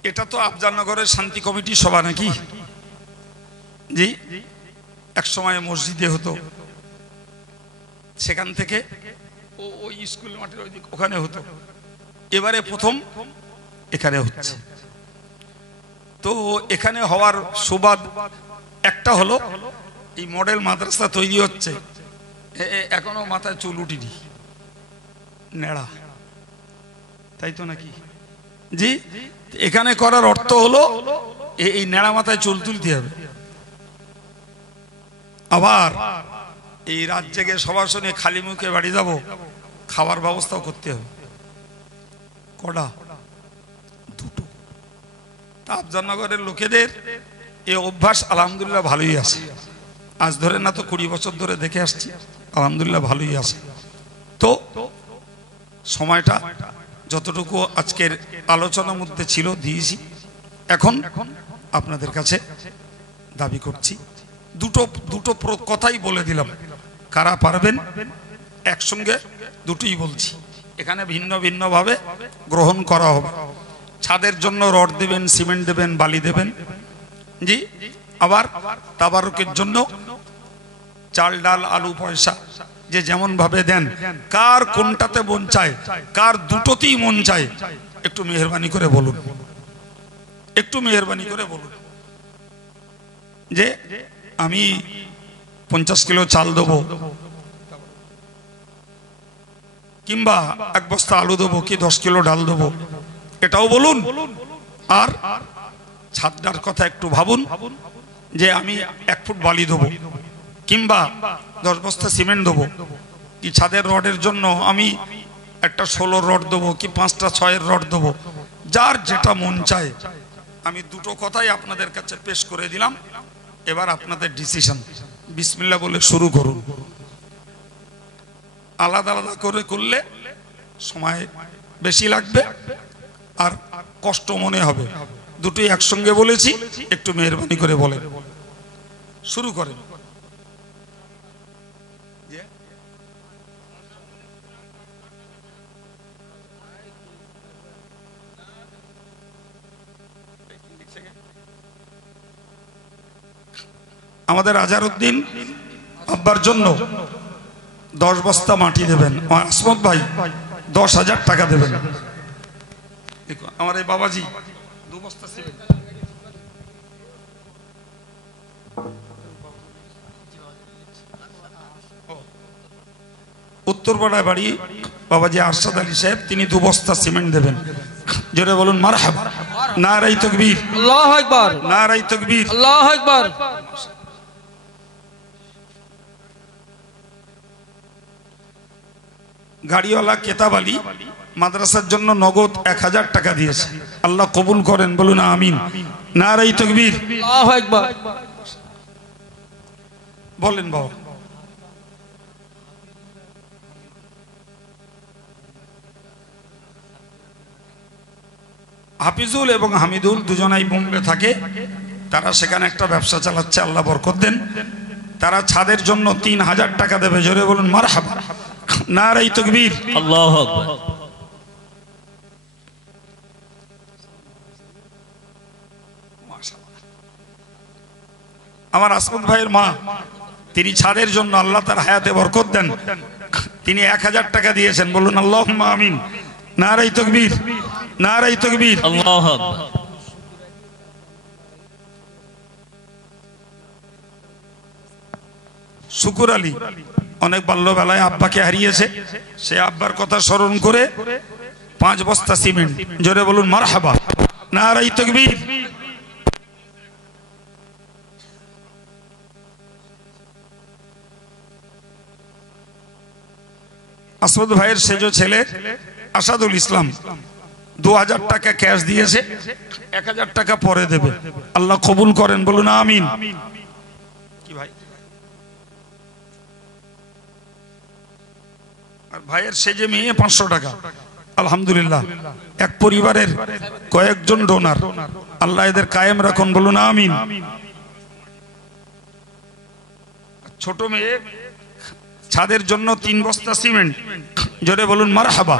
এটা তো আফজালনগরের শান্তি কমিটি সভা নাকি? জি, এক সময় মসজিদে হতো, সেখান থেকে ওই স্কুল মাঠের ওখানে হতো, এবারে প্রথম এখানে হচ্ছে। তো এখানে হওয়ার সুবাদ একটা হলো, এই মডেল মাদ্রাসা তৈরি হচ্ছে, এখনো মাথায় চুল উঠিনি, নেড়া, তাই তো নাকি? জি, এখানে করার অর্থ হলো এই নেড়া মাথায় চুল তুলতে হবে। আবার এই রাত জেগে সবার সঙ্গে খালি মুখে বাড়ি যাব, খাবার ব্যবস্থাও করতে হবে। কটা? দুটো। আফজালনগরের লোকেদের এই অভ্যাস আলহামদুলিল্লাহ ভালোই আছে, আজ ধরে না তো 20 বছর ধরে দেখে আসছি, আলহামদুলিল্লাহ ভালোই আছে। তো সময়টা যতটুকু আজকের আলোচনার মধ্যে ছিল দিয়েছি। এখন আপনাদের কাছে দাবি করছি, দুটো কথাই বলে দিলাম, কারা পারবেন একসঙ্গে দুটোই বলছি, এখানে ভিন্ন ভিন্ন ভাবে গ্রহণ করা হবে। ছাদের জন্য রড দেবেন, সিমেন্ট দেবেন, বালি দেবেন, জি। আবার তাবারুকের জন্য চাল ডাল আলু পয়সা যে যেমন ভাবে দেন, কার কোনটাতে মন চায়, কার দুটোতেই মন চায়, একটু মেহেরবানি করে বলুন, একটু মেহেরবানি করে বলুন যে আমি 50 কিলো চাল দেবো, কিংবা 1 বস্তা আলু দেবো, কি 10 কিলো ডাল দেবো, এটাও বলুন। আর ছাদটার কথা একটু ভাবুন, যে আমি 1 ফুট বালি দেবো কিংবা 10 বস্তা সিমেন্ট দেবো, কি ছাদের রডের জন্য আমি একটা 16 রড দেবো কি 5টা 6-এর রড দেবো, যার যেটা মন চায়। আমি দুটো কথাই আপনাদের কাছে পেশ করে দিলাম, এবার আপনাদের ডিসিশন। বিসমিল্লাহ বলে শুরু করুন। আলাদা আলাদা করে করলে সময় বেশি লাগবে আর কষ্ট মনে হবে। দুটোই একসঙ্গে বলেছি, একটু মেহরবানি করে বলেন। শুরু করেন। আমাদের আজহারউদ্দিন আব্বার জন্য 10 বস্তা মাটি দেবেন। আসমত ভাই 10,000 টাকা দেবেন। দেখো আমার এই বাবাজি 2 বস্তা সিমেন্ট। উত্তরপাড়ায় বাড়ি বাবাজি আরশাদ আলী সাহেব, তিনি 2 বস্তা সিমেন্ট দেবেন। জোরে বলুন মারহাবা। নারায়ে তাকবীর, আল্লাহু আকবার, নারায়ে তাকবীর, আল্লাহু আকবার। গাড়িওয়ালা কেতাব আলী মাদ্রাসার জন্য নগদ 1000 টাকা দিয়েছে। আল্লাহ কবুল করেন, বলুন আমিন। নারায়ে তাকবীর, আল্লাহু আকবার। বলেন বাবা। হাফিজুল এবং হামিদুল দুজনাই বোম্বে থাকে, তারা সেখানে একটা ব্যবসা চালাচ্ছে, আল্লাহ বরকত দেন। তারা ছাদের জন্য 3000 টাকা দেবে। জোরে বলুন মারহাবা। নারায়ে তাকবীর, আল্লাহু আকবার। আমার আসমত ভাইয়ের মা, তিনি ছাদের জন্য, আল্লাহ তার হায়াতে বরকত দেন, তিনি 1000 টাকা দিয়েছেন। বলুন আল্লাহুম্মা আমিন। নারায়ে তাকবীর, নারায়ে তাকবীর, আল্লাহু আকবার। শুকুর আলী অনেক বাল্যবেলায় আব্বাকে হারিয়েছে, সে আব্বার কথা স্মরণ করে 5 বস্তা সিমেন্ট। জোরে বলুন মারহাবা। নারায়ে তাকবীর। আসমত ভাইয়ের সেজ ছেলে আসাদুল ইসলাম 2000 টাকা ক্যাশ দিয়েছে, 1000 টাকা পরে দেবে। আল্লাহ কবুল করেন, বলুন আমিন। কি ভাই? আর ভাইয়ের সেজে মেয়ে 500 টাকা। আলহামদুলিল্লাহ, এক পরিবারের কয়েকজন ডোনার, আল্লাহ এদের কায়েম রাখুন, বলুন আমিন। ছোট মেয়ে ছাদের জন্য 3 বস্তা সিমেন্ট। জোরে বলুন মারহাবা।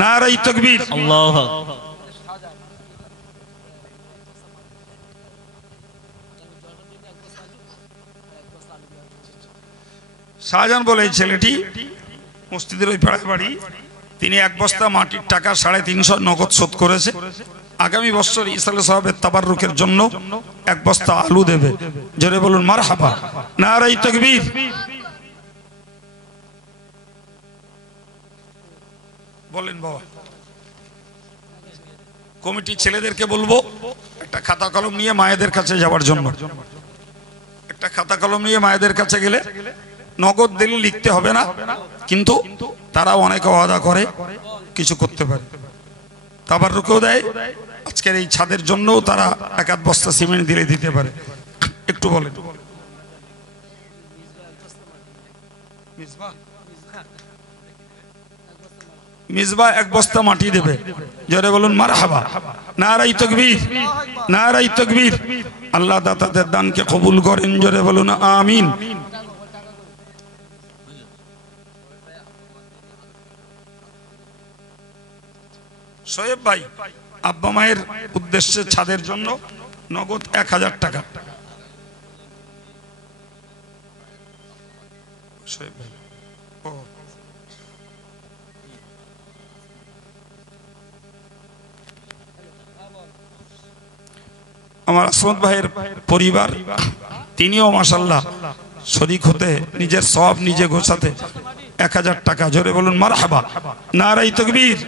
নারায়ে তাকবীর, আল্লাহু আকবার। শাহজাহান বলে এই ছেলেটি মসজিদের ওই পাড়ায় বাড়ি, তিনি 1 বস্তা মাটির টাকা 350 নগদ শোধ করেছে। আগামী বছর ইসালে সাহাবের তাবাররুকের জন্য 1 বস্তা আলু দেবে। জোরে বলুন মারহাবা। নারায়ে তাকবীর। বলেন বাবা। কমিটি ছেলেদেরকে বলবো একটা খাতা কলম নিয়ে মায়েদের কাছে যাওয়ার জন্য। একটা খাতা কলম নিয়ে মায়েদের কাছে গেলে নগদ দিলে লিখতে হবে না, কিন্তু তারা অনেকে ওয়াদা করে কিছু করতে পারে, তাবাররুকও দেয়। আজকের এই ছাদের জন্যও তারা 1 বস্তা সিমেন্ট দিলে দিতে পারে। একটু বলেন। মিসবাহ 1 বস্তা মাটি দেবে। জোরে বলুন মারহাবা। নারায়ে তাকবীর, নারায়ে তাকবীর। আল্লাহ দাতাদের দানকে কবুল করেন। জোরে বলুন আমিন। শোয়েব ভাই আব্বা মায়ের উদ্দেশ্যে ছাদের জন্য নগদ 1000 টাকা। শোয়েব ভাই, ও আমার আসমত ভাইয়ের পরিবার, তিনিও মাশাআল্লাহ শরীক হতে, নিজের সওয়াব নিজে গোছাতে 1000 টাকা। জোরে বলুন মারহাবা। নারায়ে তাকবীর।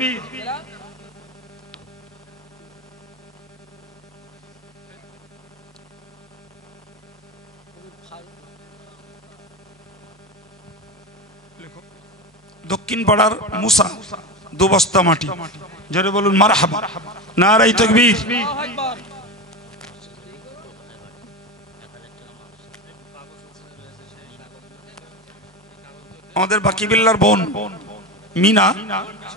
দক্ষিণ পাড়ার মুসা 2 বস্তা মাটি, জোরে বলুন মারহাবা, নারাই তাকবীর। আমাদের বাকিবিল্লার বোন মিনা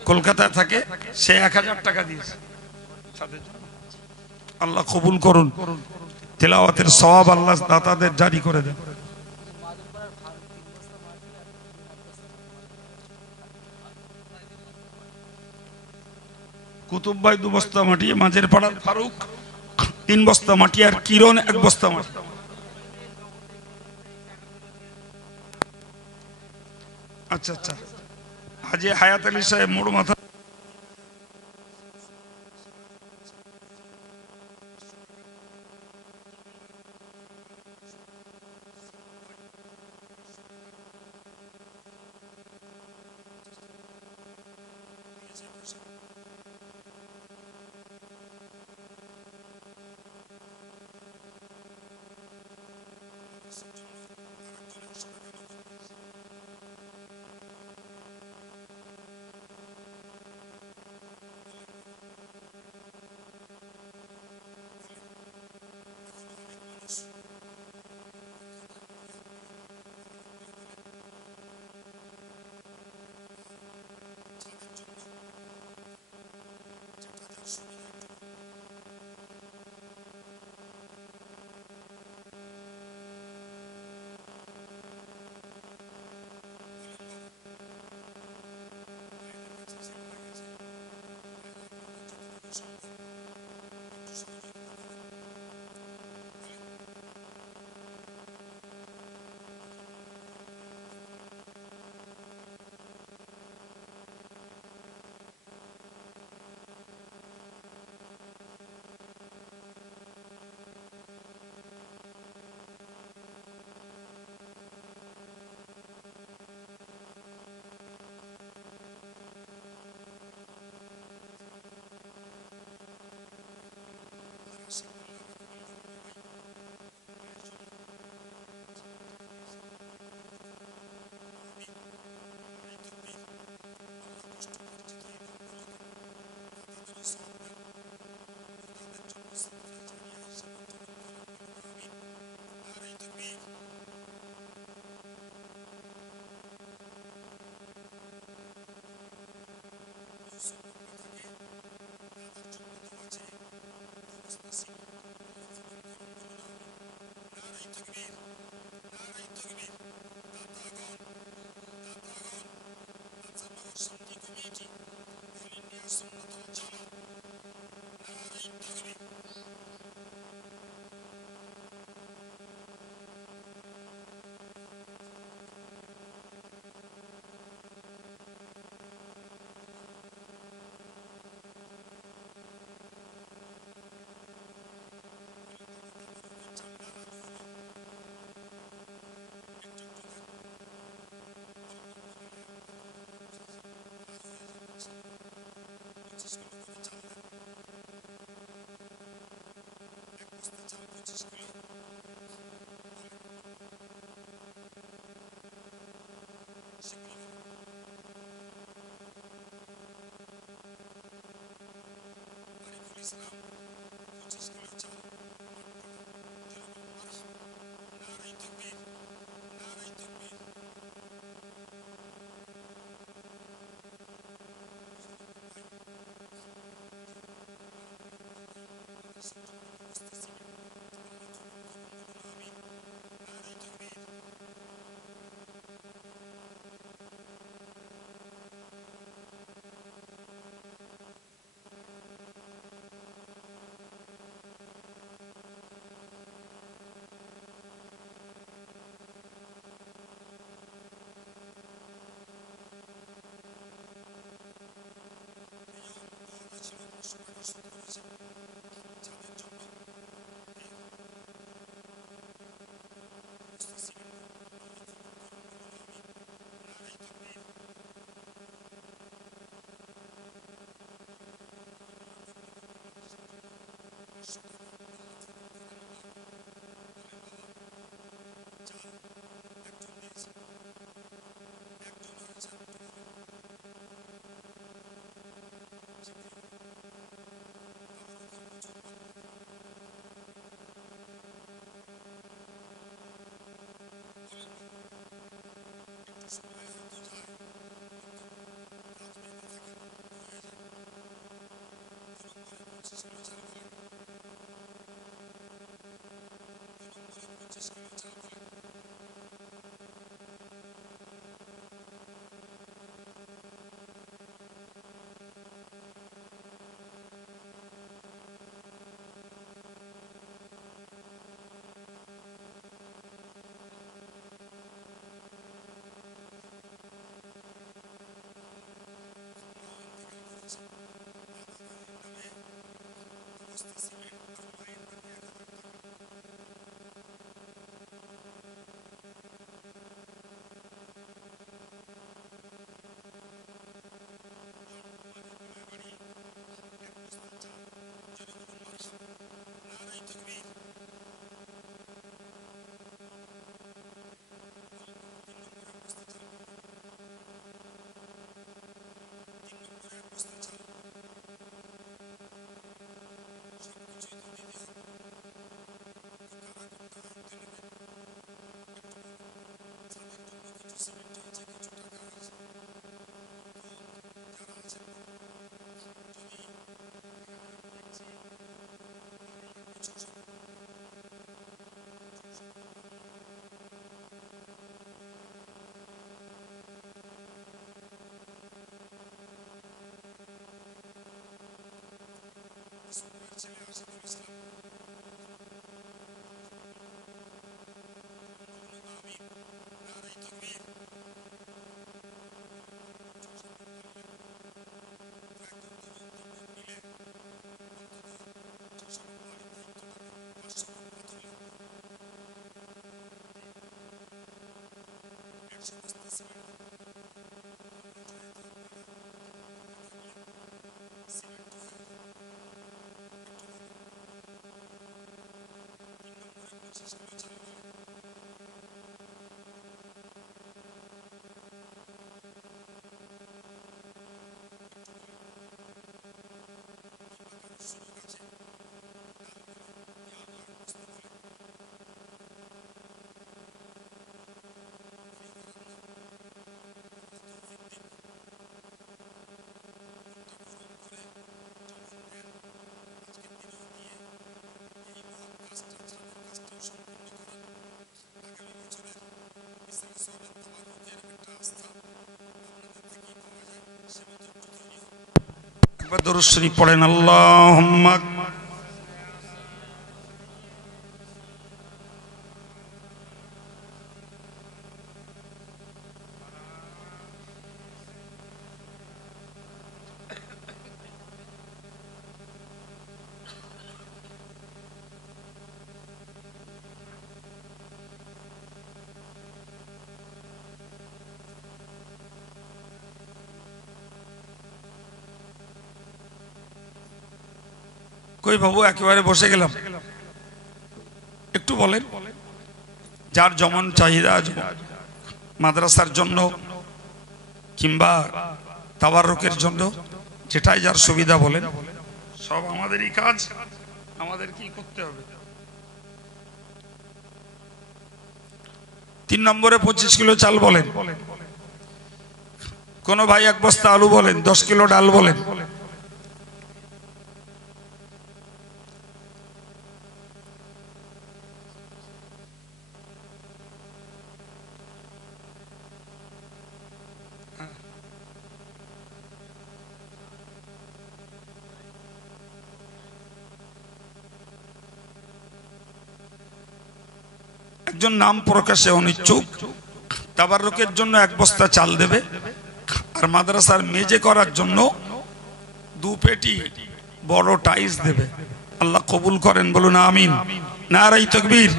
কলকাতায় থাকে, সে 1000 টাকা দিয়েছে। আল্লাহ কবুল করুন, তেলাওয়াতের সওয়াব আল্লাহ দাতাদের জারি করে দেন। কুতুব ভাই 2 বস্তা মাটি, মাঝের পাড়ার ফারুক 3 বস্তা মাটি, আর কিরণ 1 বস্তা মাটি। আচ্ছা আচ্ছা, হাজী হায়াত আলী সাহেব মোড় মাথা। একবার দরুদ শরীফ পড়েন আল্লাহুম্মা। কই বাবু একেবারে বসে গেলাম, একটু বলেন। যার যেমন চাহিদা, মাদ্রাসার জন্য কিংবা তাবাররুকের জন্য, যেটাই যার সুবিধা বলেন। সব আমাদেরই কাজ, আমাদের কি করতে হবে। 3 নম্বরে 25 কিলো চাল বলেন, কোন ভাই 1 বস্তা আলু বলেন, 10 কিলো ডাল বলেন। একজন নাম প্রকাশে অনিচ্ছুক, তাবাররুকের জন্য 1 বস্তা চাল দেবে, আর মাদ্রাসার মেজে করার জন্য 2 পেটি বড় টাইলস দেবে। আল্লাহ কবুল করেন, বলুন আমিন। নারাই তাকবীর,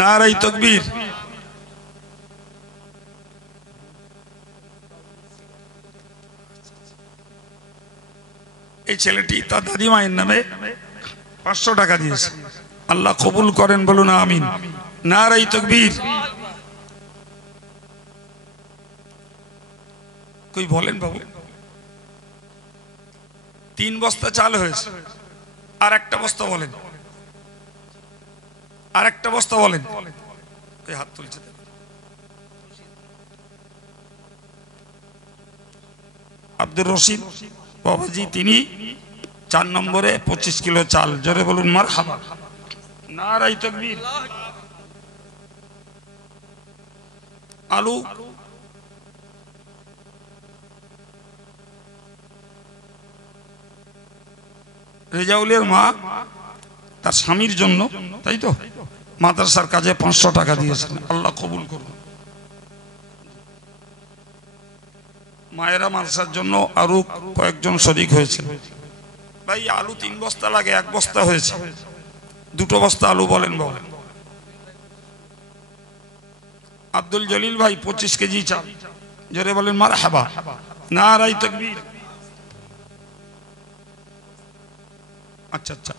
নারাই তাকবীর। এই ছেলেটি তার দাদিমায়ের নামে 500 টাকা দিয়েছে। আল্লাহ কবুল করেন, বলুন আমিন। নারাই তাকবীর। কই বলেন বাবু। 3 বস্তা চাল হয়েছে, আর 1টা বস্তা বলেন, আর 1টা বস্তা বলেন। কই হাত তুলছে আব্দুর রশিদ বাবাজি, তিনি 4 নম্বরে 25 কিলো চাল। জোরে বলুন মারহাবা। নারাই তাকবীর। আলু রেজাউলের মা তার স্বামীর জন্য, তাই তো, মাদ্রাসার কাজে 500 টাকা দিয়েছেন। আল্লাহ কবুল করুন। মায়েরা মাদ্রাসার জন্য আরো কয়েকজন শরীক হয়েছে। ভাই আলু 3 বস্তা লাগে, 1 বস্তা হয়েছে, 2 বস্তা আলু বলেন বাবা। আব্দুল জলিল ভাই 25 কেজি চাল। জোরে বলেন মারহাবা। নারাই তাকবীর। আচ্ছা আচ্ছা,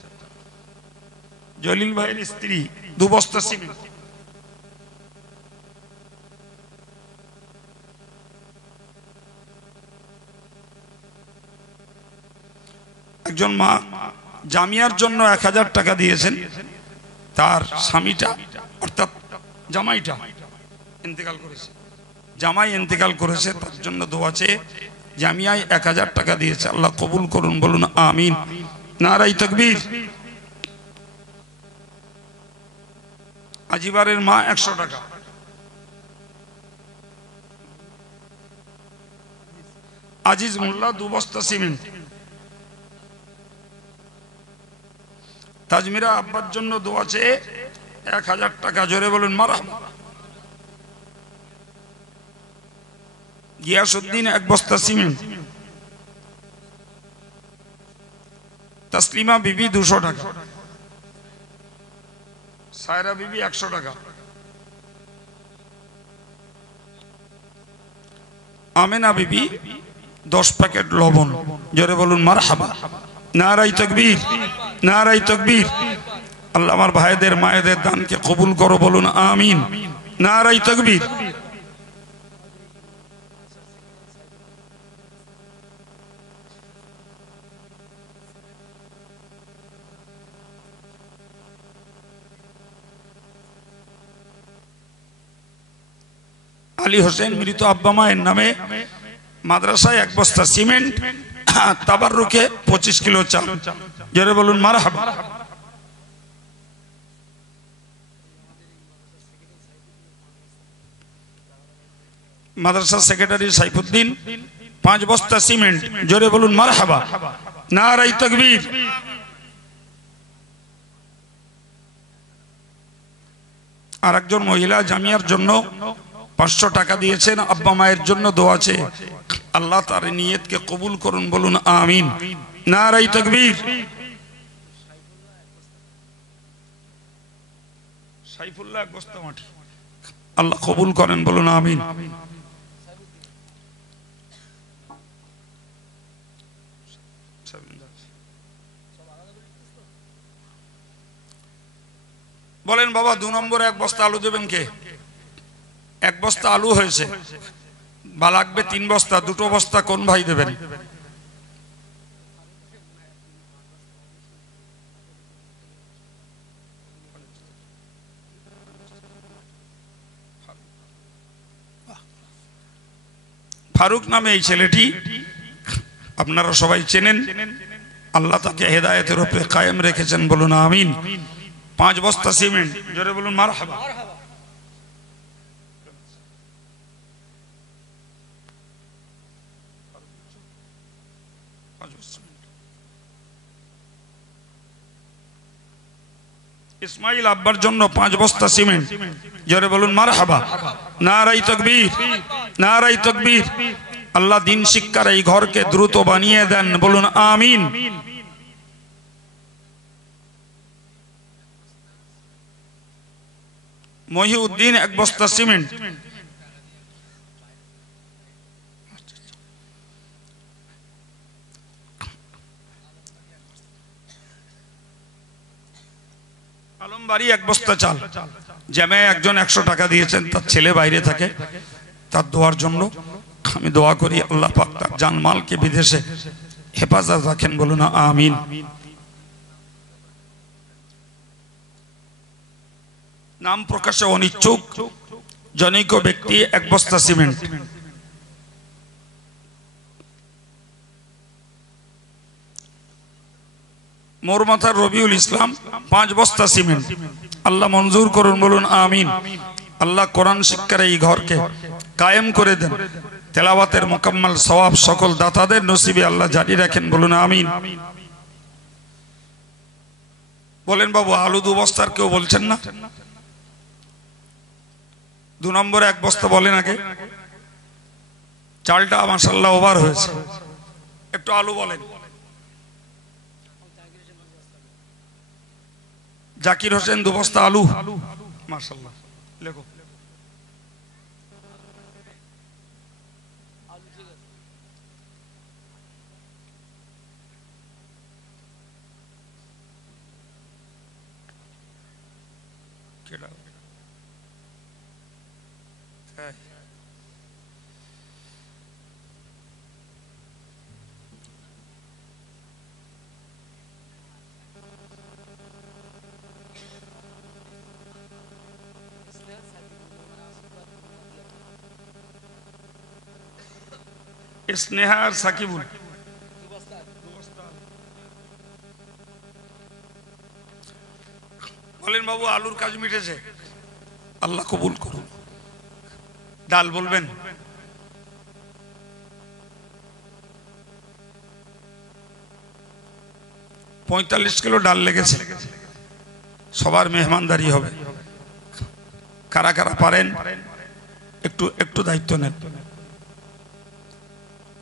জলিল ভাইয়ের স্ত্রী 2 বস্তা সিমেন্ট। একজন মা জামিয়ার জন্য 1000 টাকা দিয়েছেন, তার স্বামীটা অর্থাৎ জামাইটা ইন্তেকাল করেছে, জামাই ইন্তেকাল করেছে, তার জন্য দোয়া চেয়ে জামিয়ায় 1000 টাকা দিয়েছে। আল্লাহ কবুল করুন, বলুন আমিন। নারাই তাকবীর। আজিবারের মা 100 টাকা। আজিজ মোল্লা 2 বস্তা সিমেন্ট। তাজমিরা আব্বার জন্য দোয়া চেয়ে 1000 টাকা, জোরে বলুন মারহাবা। গিয়াসউদ্দিন 1 বস্তা সিমেন্ট। তসলিমা বিবি 200 টাকা। সায়রা বিবি 100 টাকা। আমেনা বিবি 10 প্যাকেট লবণ, জোরে বলুন মারহাবা। নারায়ে তাকবীর, নারায়ে তাকবীর। আল্লাহ আমার ভাইদের মায়েদের দানকে কবুল করো, বলুন আমিন। নারায়ে তাকবীর। আলী হোসেন মৃত আব্বা মায়ের নামে মাদ্রাসায় 1 বস্তা সিমেন্ট, তাবাররুকে 25 কিলো চাল, জোরে বলুন মারহাবা। মাদ্রাসা সেক্রেটারি সাইফুদ্দিন 5 বস্তা সিমেন্ট, জোরে বলুন মারহাবা। নারায়ে তাকবীর। আর একজন মহিলা জামিয়ার জন্য 500 টাকা দিয়েছেন, আব্বা মায়ের জন্য দোয়া আছে, আল্লাহ তার নিয়তকে কবুল করুন, বলুন আমিন। নারায়ে তাকবীর। সাইফুল্লাহ 1 বস্তা মাটি, আল্লাহ কবুল করেন, বলুন আমিন। বলেন বাবা 2 নম্বরে 1 বস্তা আলু দেবেন কে? 1 বস্তা আলু হয়েছে, বা লাগবে 3 বস্তা, 2 বস্তা কোন ভাই দেবেন? ফারুক নামে এই ছেলেটি, আপনারা সবাই চেনেন, আল্লাহ তাকে হেদায়েতের উপরে কায়েম রেখেছেন, বলুন আমিন। 5 বস্তা সিমেন্ট, জোরে বলুন মারহাবা। ইসমাইল আব্বার জন্য 5 বস্তা সিমেন্ট, জোরে বলুন মারহাবা। নারায়ে তাকবীর, নারায়ে তাকবীর। আল্লাহ দিন শিক্ষার এই ঘরকে দ্রুত বানিয়ে দেন, বলুন আমিন। মহিউদ্দিন 1 বস্তা সিমেন্ট। আলমবাড়ি 1 বস্তা চাল। জামায়ে একজন 100 টাকা দিয়েছেন, তার ছেলে বাইরে থাকে, তার দোয়ার জন্য আমি দোয়া করি, আল্লাহ পাক তার জানমালকে বিদেশে হেফাজত রাখেন, বলুন আমিন। নাম প্রকাশে অনিচ্ছুক জনৈক ব্যক্তি 1 বস্তা সিমেন্ট। মোরমাথার রবিউল ইসলাম 5 বস্তা সিমেন্ট, আল্লাহ মঞ্জুর করুন, বলুন আমিন। আল্লাহ কোরআন শিক্ষার এই ঘরকে কায়েম করে দেন, তেলাওয়াতের মুকাম্মাল সওয়াব সকল দাতাদের নসিবে আল্লাহ জারি রাখেন, বলুন আমিন। বলেন বাবু আলু 2 বস্তার কেউ বলছেন না? 2 নম্বরে 1 বস্তা বলেন আগে। চালটা মাশাআল্লাহ ওভার হয়েছে, একটু আলু বলেন। জাকির হোসেন 2 বস্তা আলু, মাশাআল্লাহ। লেখো কেডা স্নেহা আর সাকিবুল। বলেন বাবু আলুর কাজ মিটেছে, আল্লাহ কবুল করুন। ডাল বলবেন? 45 কিলো ডাল লেগেছে, সবার মেহমানদারি হবে। কারা কারা পারেন একটু একটু দায়িত্ব নেন।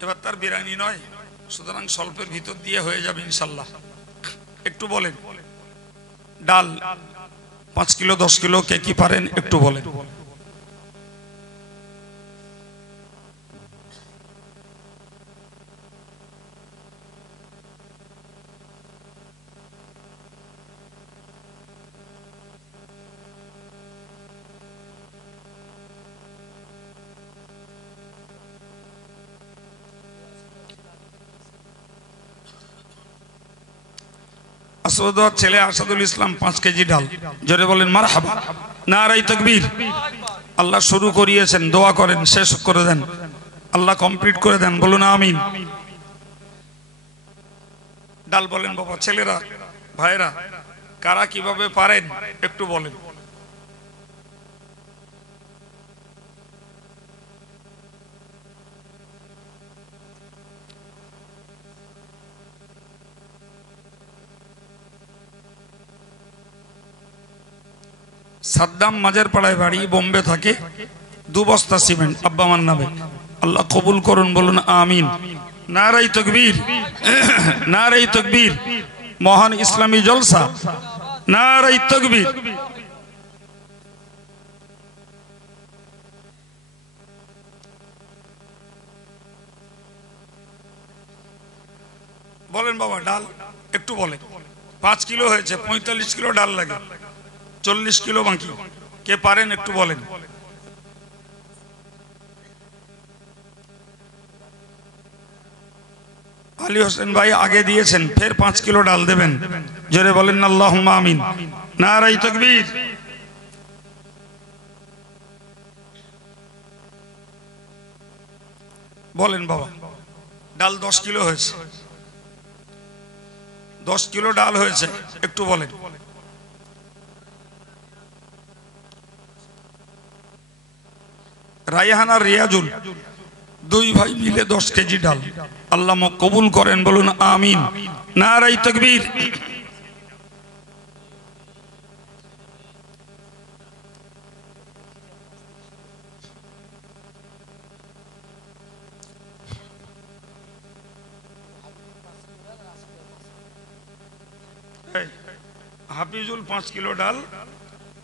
এবার তার বিরিয়ানি নয়, সুতরাং স্বল্পের ভিতর দিয়ে হয়ে যাবে ইনশাল্লাহ। একটু বলেন ডাল 5 কিলো 10 কিলো কে কি পারেন একটু বলেন। আসাদুর ছেলে আসাদুল ইসলাম 5 কেজি ডাল, জোরে বলেন মারহাবা, নারায়ে তাকবীর। আল্লাহ শুরু করিয়েছেন, দোয়া করেন, শেষ করে দেন, আল্লাহ কমপ্লিট করে দেন, বলুন আমিন। ডাল বলেন বাবা, ছেলেরা ভাইরা কারা কিভাবে পারেন একটু বলেন। সাদ্দাম মাঝের পাড়ায় বাড়ি, বোম্বে থাকে, 2 বস্তা সিমেন্ট আব্বা আমার নামে, আল্লাহ কবুল করুন, বলুন আমিন। নারায়ে তাকবীর, নারায়ে তাকবীর। মহান ইসলামী জলসা, নারায়ে তাকবীর। বলেন বাবা ডাল একটু বলেন। 5 কিলো হয়েছে, 45 কিলো ডাল লাগে, 40 কিলো বাকি, কে পারেন একটু বলেন। আলী হোসেন ভাই আগে দিয়েছেন, ফের 5 কিলো ডাল দেবেন, জোরে বলেন আল্লাহুম্মা আমিন। নারায়ে তাকবীর। বলেন বাবা ডাল 10 কিলো হয়েছে, 10 কিলো ডাল হয়েছে একটু বলেন। রায়হান আর রিয়াজুল 2 ভাই মিলে 10 কেজি ডাল, আল্লাহ কবুল করেন, বলুন আমিন। নারায়ে তাকবীর। হাফিজুল 5 কিলো ডাল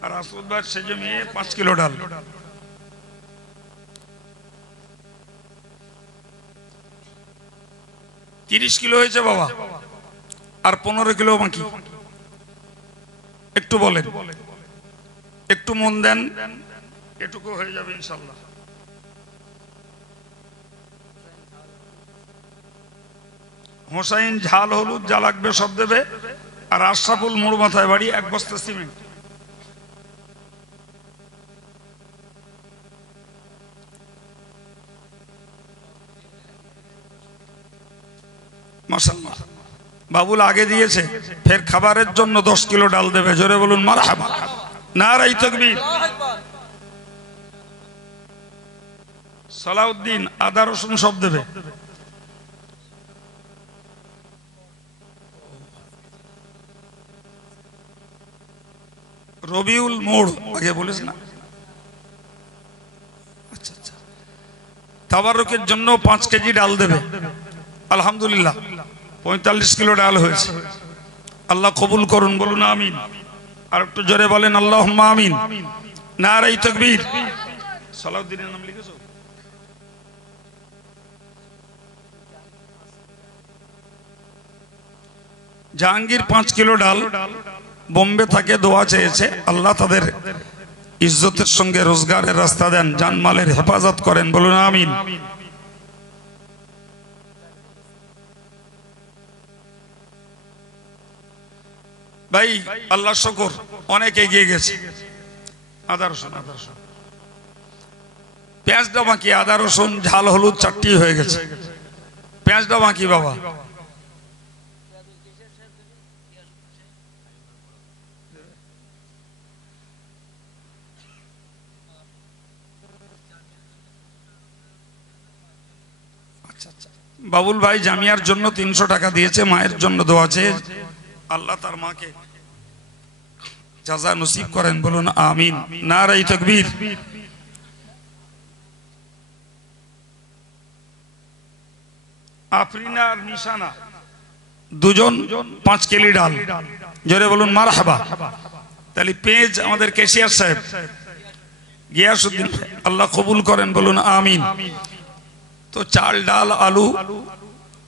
আর আসাদ ভাই সেজে মেয়ে 5 কিলো ডাল। তিরিশ কিলো হয়েছে বাবা, আর 15 কিলো বাকি, একটু বলেন, একটু মন দেন, এটুকু হয়ে যাবে ইনশাল্লাহ। হোসাইন ঝাল হলুদ যা লাগবে সব দেবে, আর আশরাফুল মোড় মাথায় বাড়ি 1 বস্তা সিমেন্ট। মাশাআল্লাহ, বাবুল আগে দিয়েছে, ফের খাবারের জন্য 10 কিলো ডাল দেবে, জোরে বলুন মারহাবা। নারায়ে তাকবীর। সালাউদ্দিন আদা রসুন সব দেবে। রবিউল মোড় আগে বলিস না, আচ্ছা আচ্ছা। তাবারুকের জন্য 5 কেজি ডাল দেবে, আলহামদুলিল্লাহ 45 কিলো ডাল হয়েছে, আল্লাহ কবুল করুন, বলুন আমিন। আর একটু জোরে বলেন আল্লাহুম্মা আমিন। নারায়ে তাকবীর। সালাউদ্দিনের নাম লিখেছো? জাহাঙ্গীর 5 কিলো ডাল, বোম্বে থাকে, দোয়া চেয়েছে, আল্লাহ তাদের ইজ্জতের সঙ্গে রোজগারের রাস্তা দেন, জানমালের হেফাজত করেন, বলুন আমিন। ভাই আল্লাহ শুকর অনেক এগিয়ে গেছে। আদা রসুন, আদা রসুন, পেঁয়াজটা বাকি, আদা রসুন ঝাল হলুদ 4টি হয়ে গেছে, পেঁয়াজটা বাকি বাবা। বাবুল ভাই জামিয়ার জন্য 300 টাকা দিয়েছে, মায়ের জন্য দোয়া চেয়ে আল্লাহ তার মাকে জাযা নসিব করেন, বলুন আমিন। নারায়ে তাকবীর। আফরিনা আর নিশানা দুজন 5 কেজি ডাল, জোরে বলুন মারহাবা। তাহলে পেজ আমাদের ক্যাশিয়ার সাহেব গিয়াসউদ্দিন, আল্লাহ কবুল করেন, বলুন আমিন। তো চাল ডাল আলু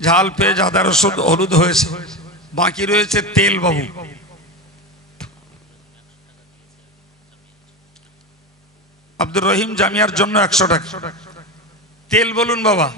ঝাল পেঁয়াজ আদা রসুন হলুদ হয়েছে, বাকি রয়েছে তেল। বাবু আব্দুর রহিম জামিয়ার জন্য 100 টাকা তেল, বলুন বাবা।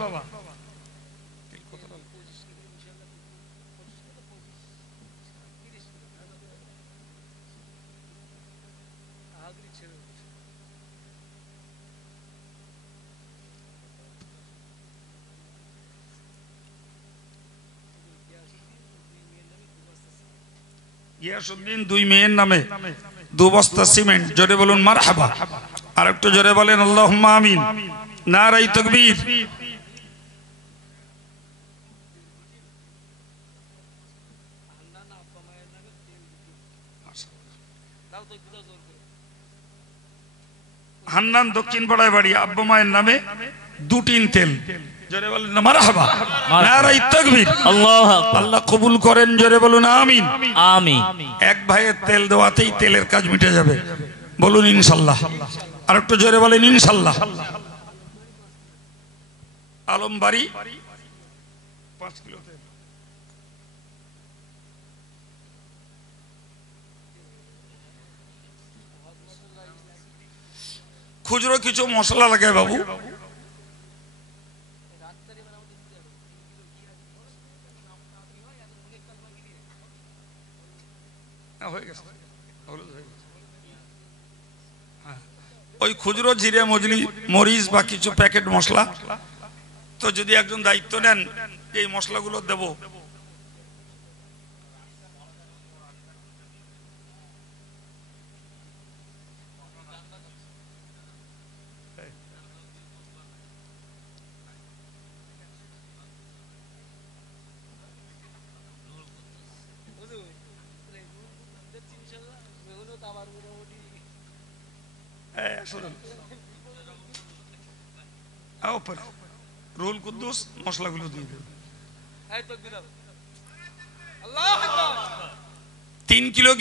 গিয়াসউদ্দিন 2 মেয়ের নামে 2 বস্তা সিমেন্ট, জোরে বলুন মারহাবা। আর একটু জোরে বলেন আল্লাহুম্মা আমিন। নারায়ে তাকবীর। হান্নান দক্ষিণ পাড়ায় বাড়ি, আব্বা মায়ের নামে 2 টিন তেল, জোরে বলেন মারহাবা। নারায়ে তাকবীর। আল্লাহু আকবার। আল্লাহ কবুল করেন, জোরে বলুন আমিন। আমিন। এক ভাইয়ের তেল দেওয়াতেই তেলের কাজ মিটে যাবে, বলুন ইনশাল্লাহ। আর একটু জোরে বলেন ইনশাল্লাহ। আলমবাড়ি 5 কিলো তেল। খুচরো কিছু মশলা লাগে বাবু, ওই খুচরো জিরে মজলি মরিচ বা কিছু প্যাকেট মশলা। তো যদি একজন দায়িত্ব নেন এই মশলাগুলো দেব, রুহুল কুদ্দুস মশলাগুলো দিয়ে দেবে। 3 কিলো